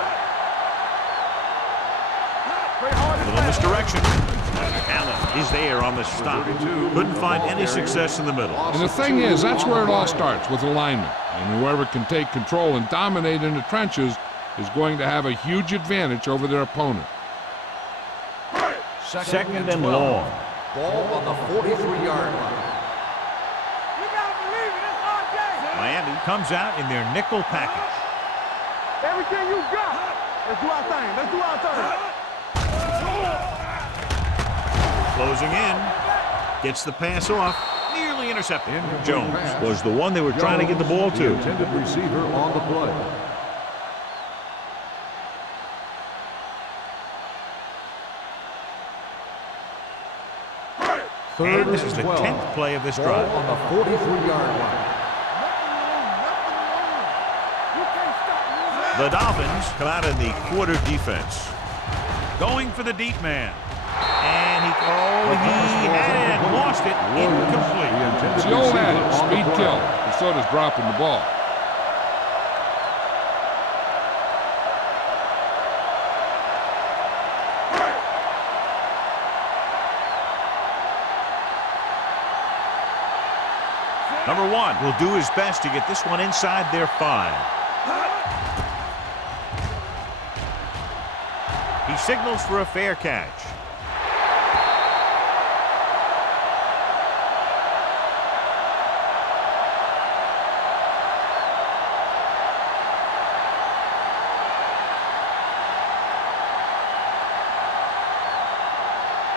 Little misdirection. Allen is there on the stop. Couldn't find any success in the middle. And the thing is, that's where it all starts, with alignment. And whoever can take control and dominate in the trenches is going to have a huge advantage over their opponent. Second and long. Ball on the 43-yard line. Miami comes out in their nickel package. Everything you got. Let's do our thing. Closing in. Gets the pass off. Nearly intercepted. Jones was the one they were trying to get the ball The to. intended receiver on the play. And this is the 10th play of this drive. Ball on the 43-yard line. The Dolphins come out in the quarter defense. Going for the deep man. And he had it, lost it, incomplete. It's the old adage, speed kill, and so does dropping the ball. Number 1 will do his best to get this one inside their 5. He signals for a fair catch.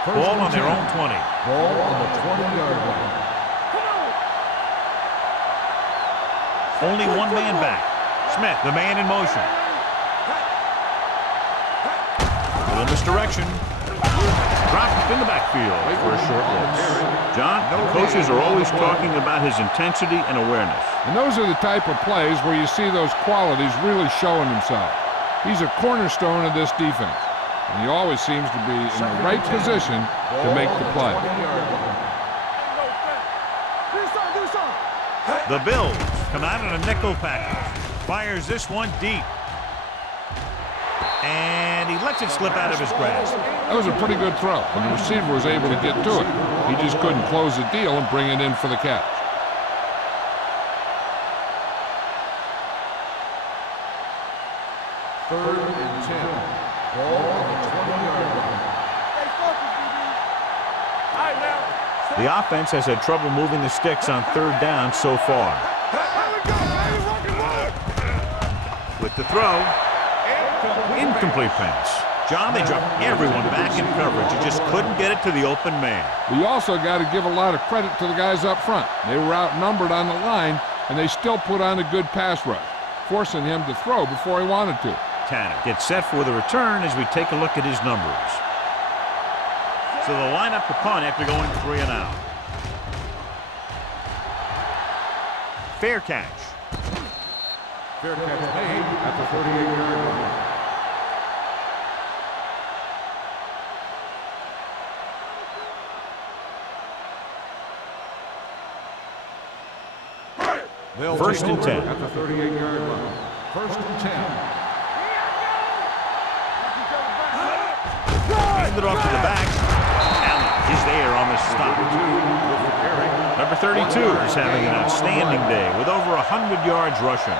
Ball on their own 20. Ball on the 20-yard line. Only one man back. Smith, the man in motion. Little misdirection. Dropped in the backfield for a short loss. John, the coaches are always talking about his intensity and awareness. And those are the type of plays where you see those qualities really showing themselves. He's a cornerstone of this defense, and he always seems to be in the right position to make the play. The Bills come out in a nickel package. Fires this one deep. And he lets it slip out of his grasp. That was a pretty good throw, and the receiver was able to get to it. He just couldn't close the deal and bring it in for the catch. Third and 10. Ball on the 20-yard line. The offense has had trouble moving the sticks on third down so far. With the throw, incomplete pass. John, they dropped everyone back in coverage. You just couldn't get it to the open man. We also got to give a lot of credit to the guys up front. They were outnumbered on the line, and they still put on a good pass rush, forcing him to throw before he wanted to. Tanner gets set for the return as we take a look at his numbers. So they'll line up the punt after going 3 and out. Fair catch. Fair catch made at the 38-yard line. They'll First and 10. At the 38-yard line. First and 10. Hand it off to the back. Allen is there on the stop. Number 32 is having an outstanding day with over 100 yards rushing.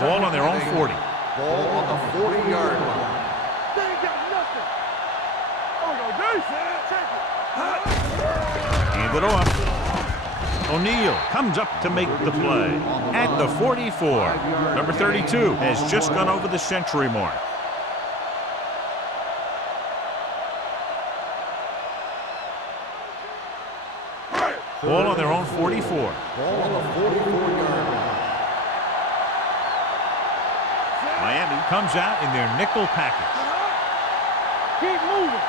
Ball on their own 40. Ball on the 40-yard line. They ain't got nothing. Oh, no, defense. Take it. Hand it off. O'Neal comes up to make the play at the 44. Number 32 has just gone over the century mark. Ball on their own 44. Ball on the 44-yard line. Miami comes out in their nickel package. Keep moving.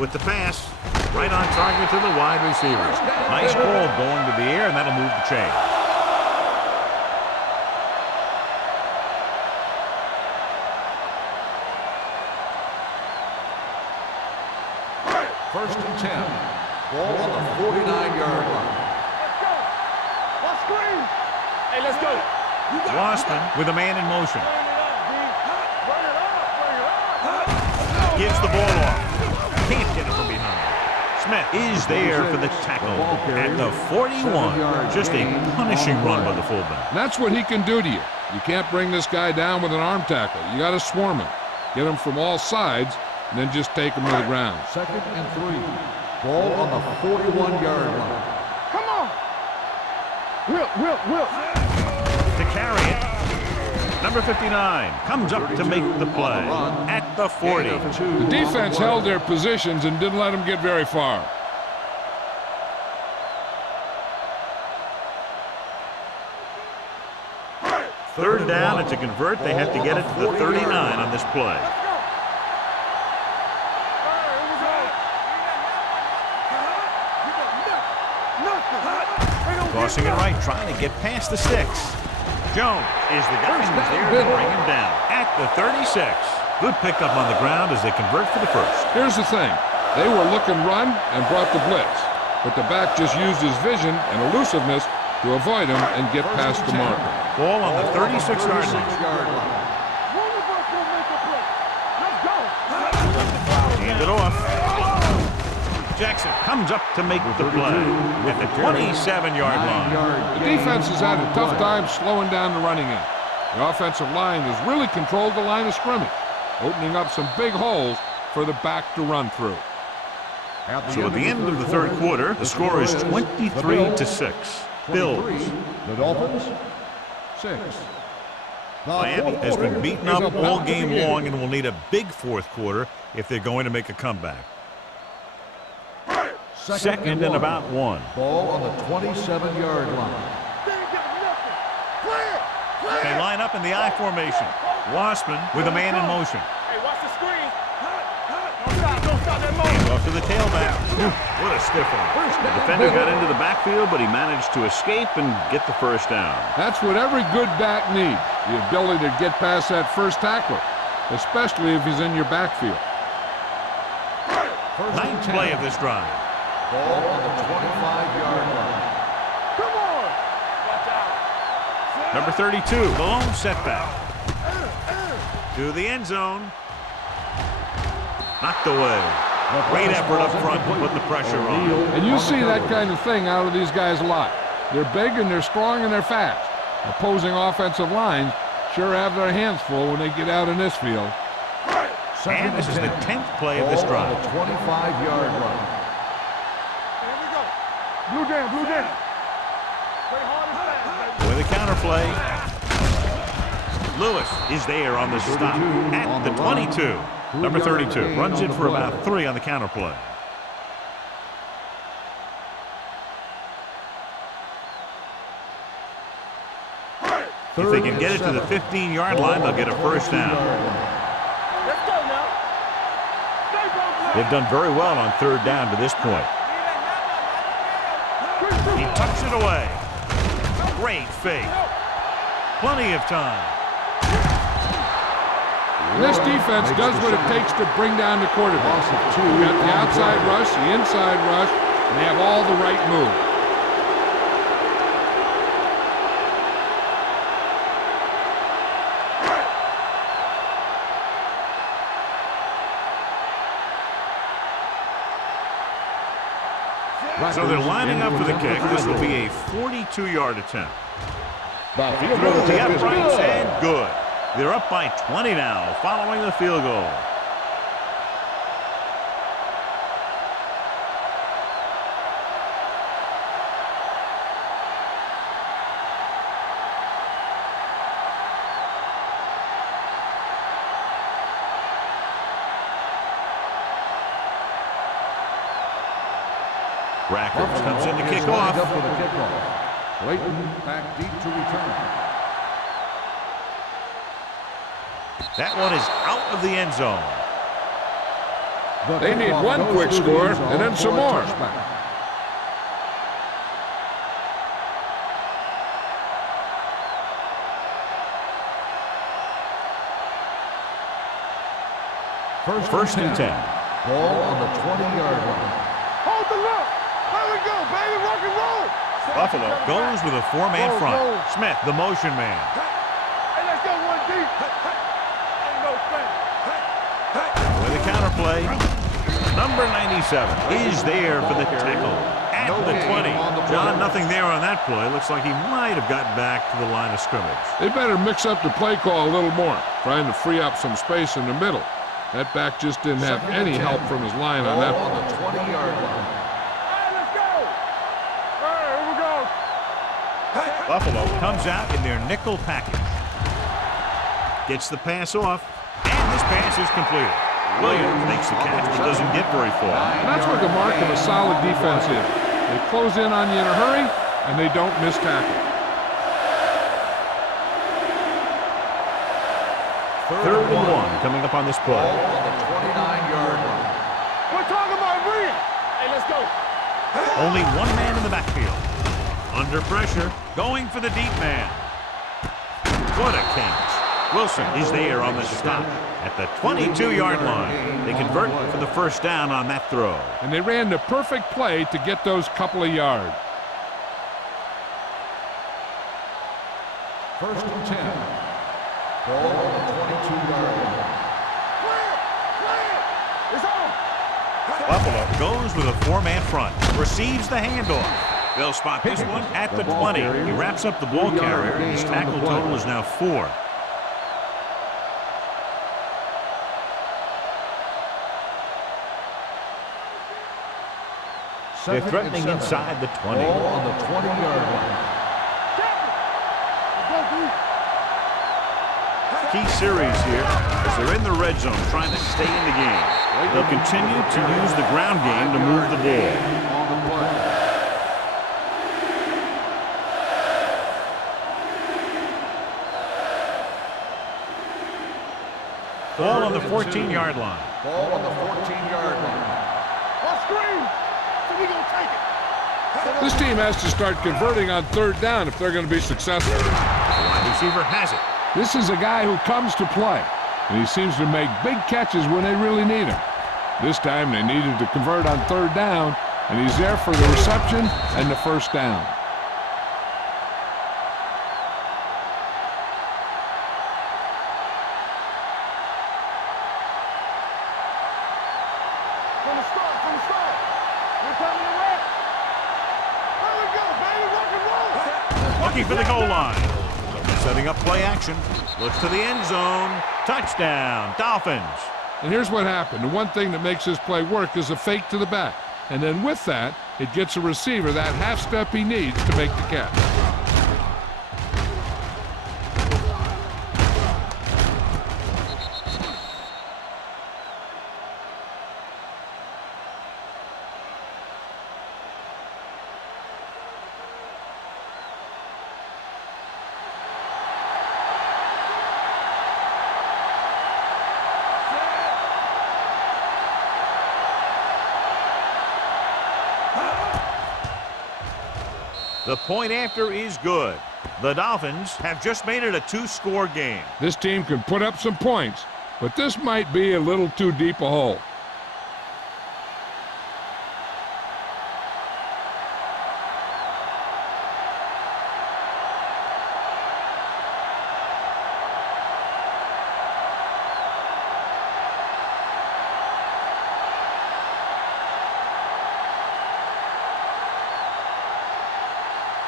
With the pass, right on target to the wide receiver. Nice ball going to the air, and that'll move the chain. First and 10. Ball on the 49-yard line. Let's go. Let's screen. Hey, let's go. Wassman with a man in motion. Run it up, D. Run it up. Gives the ball off. Can't get it from behind. Smith is there for the tackle at the 41. Just a punishing run by the fullback. And that's what he can do to you. You can't bring this guy down with an arm tackle. You got to swarm him. Get him from all sides, and then just take him to the ground. Second and 3. Ball on the 41-yard line. Come on. Will. To carry it. Number 59 comes up to make the play at the 40. The defense held their positions and didn't let them get very far. Third down, and to convert, they have to get it to the 39 on this play. Crossing it right, trying to get past the sticks. Jones is the guy who's there to bring him down at the 36. Good pickup on the ground as they convert for the first. Here's the thing. They were looking run and brought the blitz, but the back just used his vision and elusiveness to avoid him and get past the marker. Ball on the 36-yard line. Hand it off. Jackson comes up to make the play at the 27-yard line. The defense has had a tough time slowing down the running end. The offensive line has really controlled the line of scrimmage, opening up some big holes for the back to run through. So at the end of the third quarter, the score is 23-6. Bills. The Dolphins, 6. Miami has been beaten up all game long and will need a big fourth quarter if they're going to make a comeback. Second and about 1. Ball on the 27-yard line. They line up in the I formation. Wassman with a man in motion. Hey, watch the screen. Don't stop that motion. Off to the tailback. What a stiff one. The defender got into the backfield, but he managed to escape and get the first down. That's what every good back needs, the ability to get past that first tackler, especially if he's in your backfield. Ninth play of this drive. Ball on the 25-yard line. Come on. Watch out. Number 32, the lone setback. To the end zone. Knocked away. Great effort up front to put the pressure on. And you see that kind of thing out of these guys a lot. They're big and they're strong and they're fast. Opposing offensive lines sure have their hands full when they get out in this field. And this is the 10th play of this Ball on drive. the 25-yard line. Here we go. Blue down, blue down. Play hard and fast, baby. With a counter play. Lewis is there on the stop at the 22. Number 32 runs it for about 3 on the counter play. If they can get it to the 15-yard line, they'll get a first down. Let's go now. Stay broke, They've done very well on 3rd down to this point. He tucks it away. Great fake. Plenty of time. This defense does what it takes to bring down the quarterback. You got the outside rush, the inside rush, and they have all the right moves. So they're lining up for the kick. This will be a 42-yard attempt. Through the uprights and good. They're up by 20 now following the field goal. Rackers comes in to kick off. Up for the kickoff. Clayton back deep to return. That one is out of the end zone. They need one quick score and then some more. First and 10. Ball on the 20-yard line. Hold the look. There we go, baby. Rock and roll. Buffalo goes with a 4-man front. Smith, the motion man. Hey, let's go one deep. Ain't no thing. With a counter play, number 97 is there for the tackle at the 20. John, nothing there on that play. Looks like he might have gotten back to the line of scrimmage. They better mix up the play call a little more, trying to free up some space in the middle. That back just didn't have any help from his line on that Ball play. on the 20-yard line. Hey, let's go. Hey, here we go. Buffalo comes out in their nickel package. Gets the pass off, and this pass is completed. Williams makes the catch, but doesn't get very far. And that's what the mark of a solid defense is. They close in on you in a hurry, and they don't miss tackle. 3rd and 1 coming up on this play. Ball on the 29-yard line. We're talking about Rhea. Hey, let's go. Only one man in the backfield. Under pressure, going for the deep man. What a catch. Wilson is there on the stop at the 22-yard line. They convert for the first down on that throw. And they ran the perfect play to get those couple of yards. First and 10. Ball on the 22-yard line. Clear. It's on. Buffalo goes with a 4-man front. Receives the handoff. They'll spot this one at the 20. He wraps up the ball carrier, and his tackle total is now 4. They're threatening inside the 20. Ball on the 20-yard line. Key series here as they're in the red zone trying to stay in the game. They'll continue to use the ground game to move the ball. On the play. Ball on the 14-yard line. Ball on the 14-yard line. On screen. So we gonna take it. This team has to start converting on 3rd down if they're going to be successful. The wide receiver has it. This is a guy who comes to play, and he seems to make big catches when they really need him. This time they needed to convert on 3rd down, and he's there for the reception and the first down. From the start. We're coming to wreck. There we go, baby. Rock and roll. Looking for the goal line. Setting up play action. Looks to the end zone. Touchdown, Dolphins. And here's what happened. The one thing that makes this play work is a fake to the back. And then with that, it gets a receiver that half step he needs to make the catch. The point after is good. The Dolphins have just made it a two-score game. This team can put up some points, but this might be a little too deep a hole.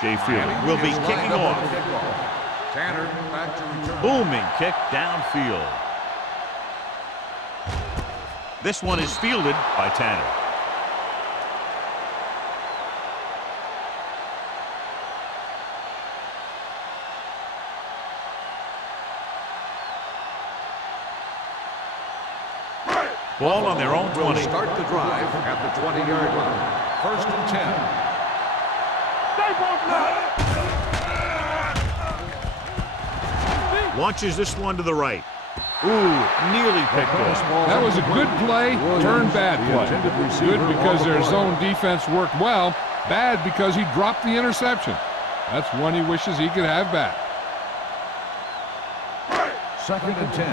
Jay Field will be kicking off. Tanner back to return. Booming kick downfield. This one is fielded by Tanner. Ball on their own 20. Start the drive at the 20-yard line. First and 10. Launches this one to the right. Ooh, nearly picked off. That was a good play, turned bad play. Good because their zone defense worked well. Bad because he dropped the interception. That's one he wishes he could have back. Second and 10.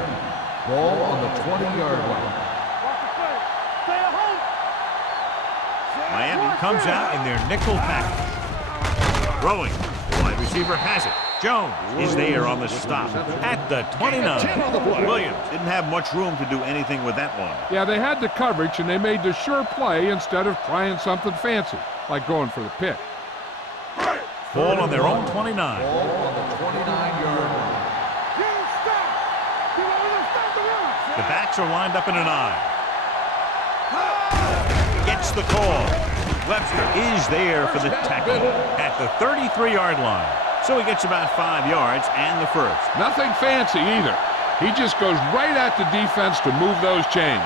Ball on the 20-yard line. Miami comes out in their nickel package. Throwing. Wide receiver has it. Jones is there on the stop at the 29. Williams didn't have much room to do anything with that one. Yeah, they had the coverage, and they made the sure play instead of trying something fancy, like going for the pick. Ball on their own 29. Ball on the 29-yard line. The backs are lined up in an eye. Gets the call. Webster is there for the tackle at the 33-yard line. So he gets about 5 yards and the first. Nothing fancy either. He just goes right at the defense to move those chains.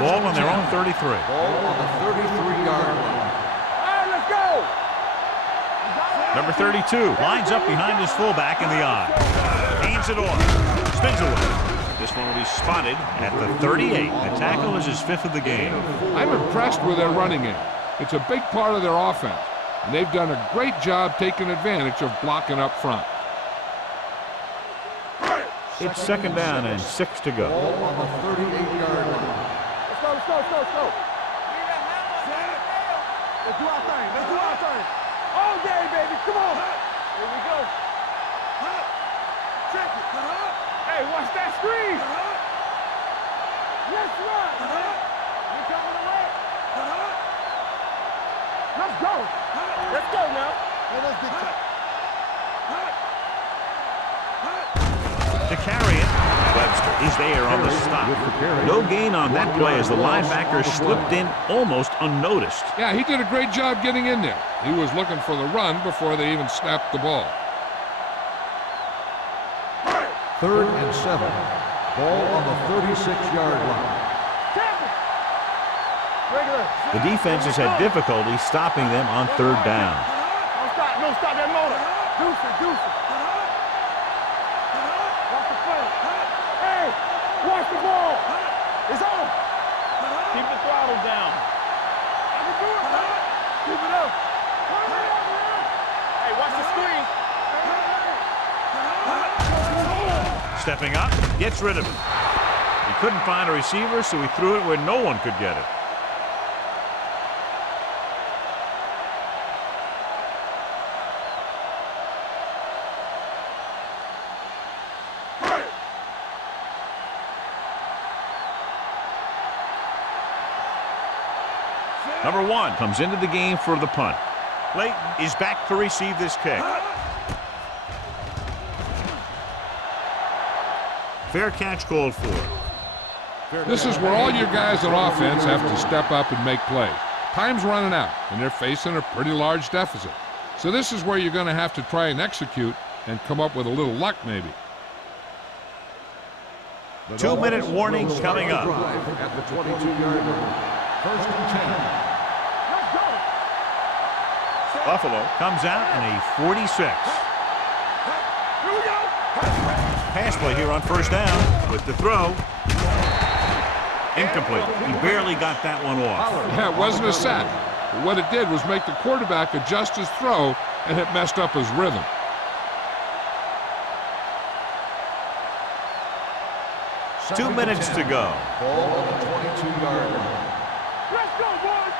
Ball on their own 33. Ball on the 33-yard line. All right, let's go. Number 32 lines up behind his fullback in the eye. Hands it off. Spins away. This one will be spotted at the 38. The tackle is his 5th of the game. I'm impressed with their running game. It's a big part of their offense, and they've done a great job taking advantage of blocking up front. It's second down and 6 to go. Ball on the 38-yard line. Let's go, let's go, let's go, let's go. Let's do our thing. Let's do our thing. All day, baby. Come on. Here we go. Check it. Hey, watch that screen. Let's run. You coming away? Let's go. Let's go now. Let's get To carry it, Webster is there on the stop. No gain on that play as the linebacker slipped in almost unnoticed. Yeah, he did a great job getting in there. He was looking for the run before they even snapped the ball. Third and 7. Ball on the 36-yard line. The defense has had difficulty stopping them on third down. Don't stop that motor. Deuce it, deuce it. Watch the play. Hey, watch the ball. It's on. Keep the throttle down. I can do it. Keep it up. Hey, watch the screen. Stepping up, gets rid of it. He couldn't find a receiver, so he threw it where no one could get it. Number 1 comes into the game for the punt. Layton is back to receive this kick. Fair catch called for. This is where all your guys on offense have to step up and make plays. Time's running out, and they're facing a pretty large deficit. So this is where you're going to have to try and execute and come up with a little luck maybe. 2-minute warning coming up. At the 22-yard line. First and 10. Buffalo comes out in a 46. Here we go. Pass play here on first down with the throw. Incomplete. He barely got that one off. Yeah, it wasn't a sack. But what it did was make the quarterback adjust his throw, and it messed up his rhythm. Two minutes to go. Ball on the 22-yard line. Let's go, boys.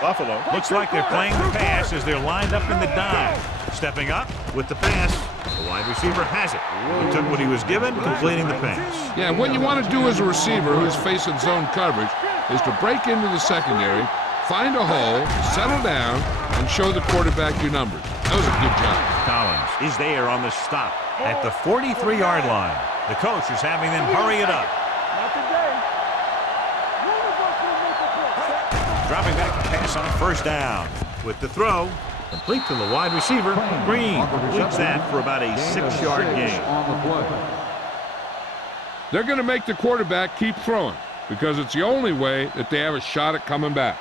Buffalo looks like they're playing the pass as they're lined up in the dime. Stepping up with the pass. The wide receiver has it. He took what he was given, completing the pass. Yeah, what you want to do as a receiver who's facing zone coverage is to break into the secondary, find a hole, settle down, and show the quarterback your numbers. That was a good job. Collins is there on the stop at the 43-yard line. The coach is having them hurry it up. Not today. One of us will make a play. Dropping back to pass on first down with the throw. Complete to the wide receiver. Green completes that for about a 6-yard gain. On the play. They're going to make the quarterback keep throwing because it's the only way that they have a shot at coming back.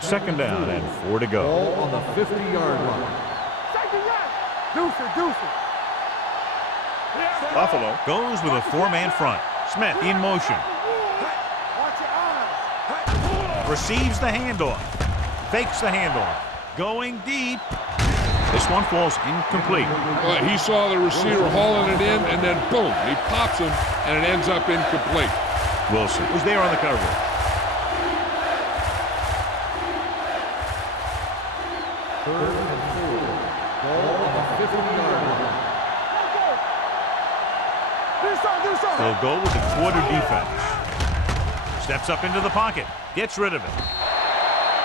Second down and 4 to go. Ball on the 50-yard line. Second round. Deuce it, deuce it. Buffalo goes with a 4-man front. Smith in motion. Watch your eyes. Receives the handoff. Fakes the handoff. Going deep. This one falls incomplete. Well, he saw the receiver hauling it in, and then boom, he pops him, and it ends up incomplete. Wilson was there on the coverage. Third and 4. Ball on the 50-yard line. They'll go with the quarter defense. Steps up into the pocket. Gets rid of it.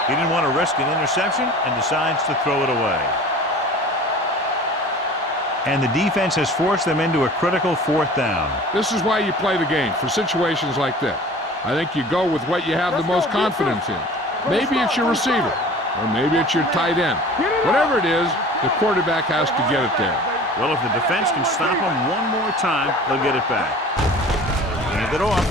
He didn't want to risk an interception and decides to throw it away. And the defense has forced them into a critical 4th down. This is why you play the game, for situations like that. I think you go with what you have the most confidence in. Maybe it's your receiver, or maybe it's your tight end. Whatever it is, the quarterback has to get it there. Well, if the defense can stop him one more time, they'll get it back. Hand it off.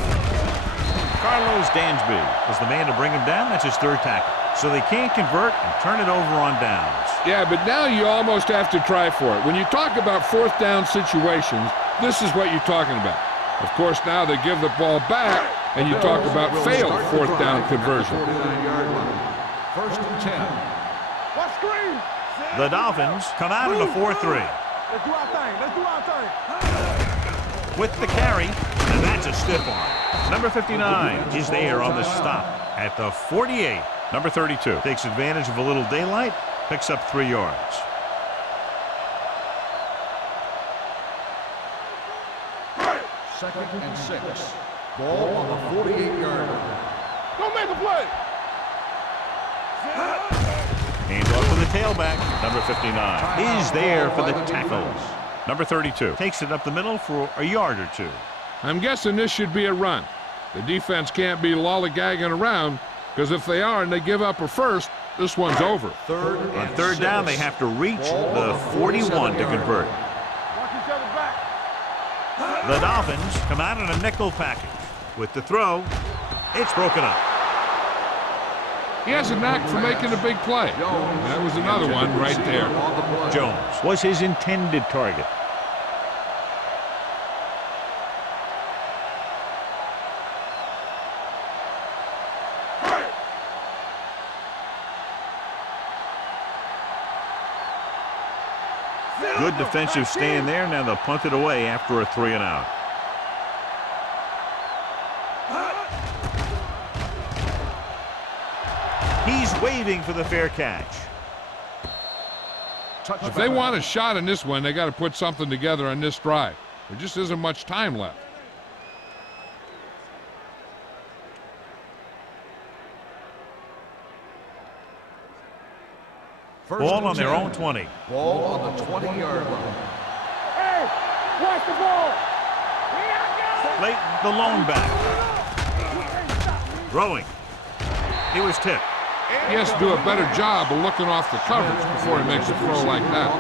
Carlos Dansby was the man to bring him down. That's his 3rd tackle. So they can't convert and turn it over on downs. Yeah, but now you almost have to try for it. When you talk about 4th down situations, this is what you're talking about. Of course, now they give the ball back, and you talk about failed 4th down conversion. 49-yard line. First and 10. What screen? The Dolphins come out in a 4-3. Let's do our thing. Let's do our thing. With the carry, and that's a stiff arm. Number 59 is there on the stop at the 48. Number 32 takes advantage of a little daylight, picks up 3 yards. Second and 6. Ball on the 48-yard line. Don't make a play. Hands off to the tailback. Number 59 is there for the tackles. Number 32 takes it up the middle for a yard or 2. I'm guessing this should be a run. The defense can't be lollygagging around, because if they are and they give up a first, this one's over. On 3rd down, they have to reach the 41 to convert. Watch each other back. The Dolphins come out in a nickel package. With the throw, it's broken up. He has a knack for making a big play. That was another one right there. Jones was his intended target. Good defensive stand there. Now they'll punt it away after a 3-and-out. He's waving for the fair catch. If they want a shot in this one, they got to put something together on this drive. There just isn't much time left. First Ball and on their 10. own 20. Ball on the 20-yard line. Watch the ball. Leighton, the lone back. Throwing. He was tipped. He has to do a better job of looking off the coverage before he makes a throw like that.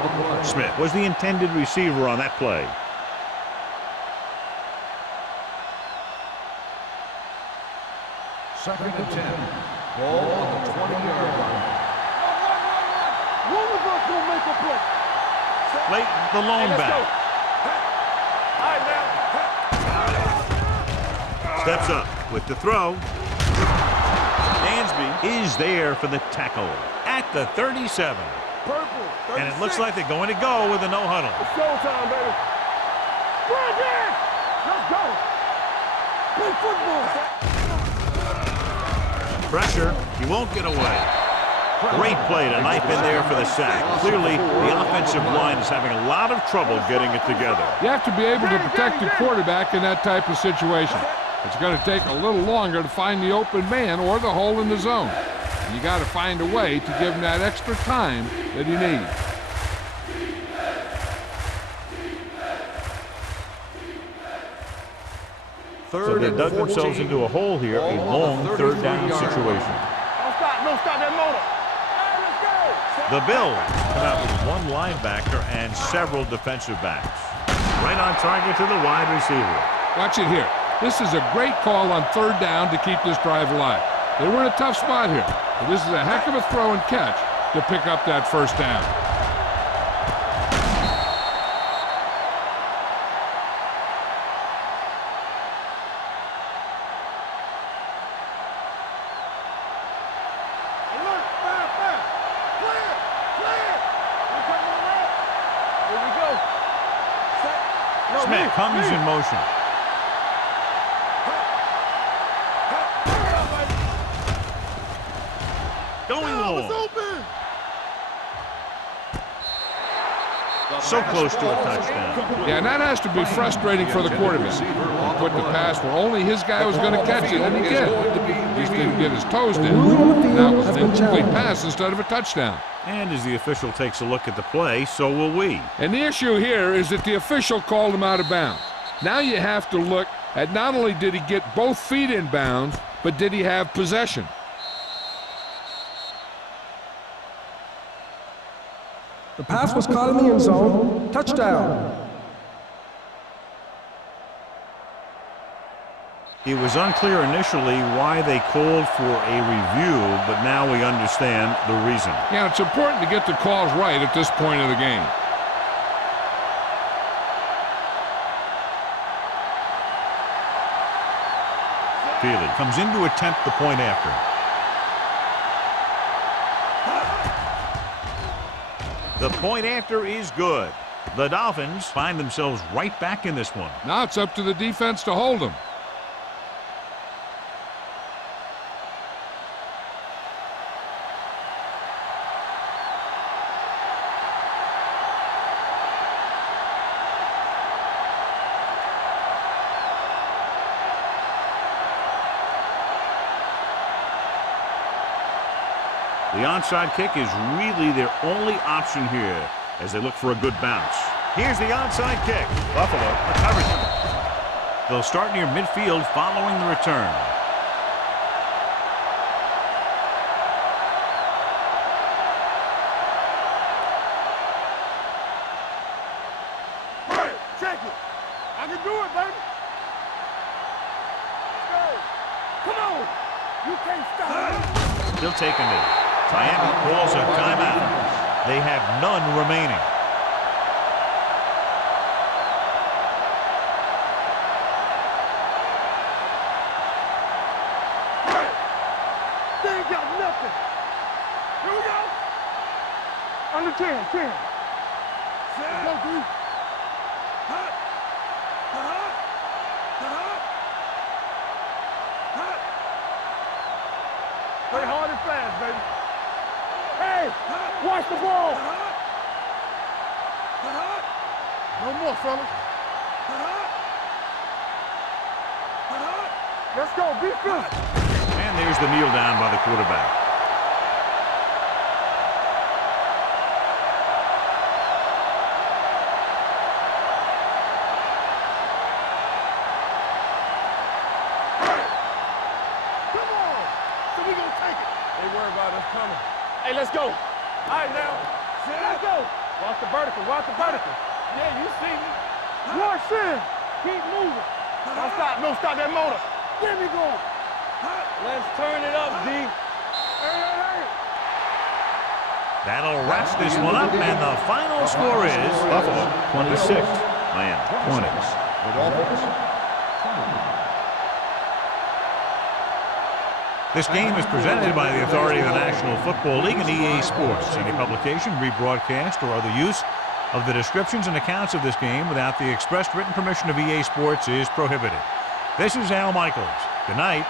Smith was the intended receiver on that play. Second and 10. Ball on the 20-yard line. One of us will make a play. Leighton, the lone back. All right, now. Steps up with the throw. Dansby is there for the tackle at the 37. Purple. 36. And it looks like they're going to go with a no huddle. It's showtime, baby. Run there. Let's go. Play football. Pressure. He won't get away. Great play to knife in there for the sack. Clearly, the offensive line is having a lot of trouble getting it together. You have to be able to protect your quarterback in that type of situation. It's going to take a little longer to find the open man or the hole in the zone. And you got to find a way to give him that extra time that he needs. So they dug themselves into a hole here, a long third down situation. Don't stop that motor. The Bills come out with one linebacker and several defensive backs. Right on target to the wide receiver. Watch it here. This is a great call on third down to keep this drive alive. They were in a tough spot here, but this is a heck of a throw and catch to pick up that first down. Smith comes in motion. Going long. So close to a touchdown. Yeah, and that has to be frustrating for the quarterback. He put the pass where only his guy was going to catch it, and he did. He just didn't get his toes in. That was an incomplete pass instead of a touchdown. And as the official takes a look at the play, so will we. And the issue here is that the official called him out of bounds. Now you have to look at not only did he get both feet in bounds, but did he have possession? The pass was caught in the end zone. Touchdown. It was unclear initially why they called for a review, but now we understand the reason. Yeah, it's important to get the calls right at this point of the game. Feely comes in to attempt the point after. The point after is good. The Dolphins find themselves right back in this one. Now it's up to the defense to hold them. The onside kick is really their only option here as they look for a good bounce. Here's the onside kick. Buffalo recovers it. They'll start near midfield following the return. Hey, check it. I can do it, baby. Let's go. Come on. You can't stop me. He'll take a knee. Miami calls a timeout. They have none remaining. They ain't got nothing. Here we go. Under 10, 10. Let's go, dude. Play hard and fast, baby. Hey, watch the ball. No more, fellas. Let's go, be physical. And there's the kneel down by the quarterback. Hey, let's go. All right, now. Let's go. Watch the vertical. Watch the vertical. Yeah, you see me. Watch in. Keep moving. Don't stop. Don't stop that motor. Get me going. Let's turn it up, D. Hey. That'll wrap this one up, and the final score is Buffalo 26, Miami 20. The Dolphins. This game is presented by the authority of the National Football League and EA Sports. Any publication, rebroadcast, or other use of the descriptions and accounts of this game without the expressed written permission of EA Sports is prohibited. This is Al Michaels. Good night.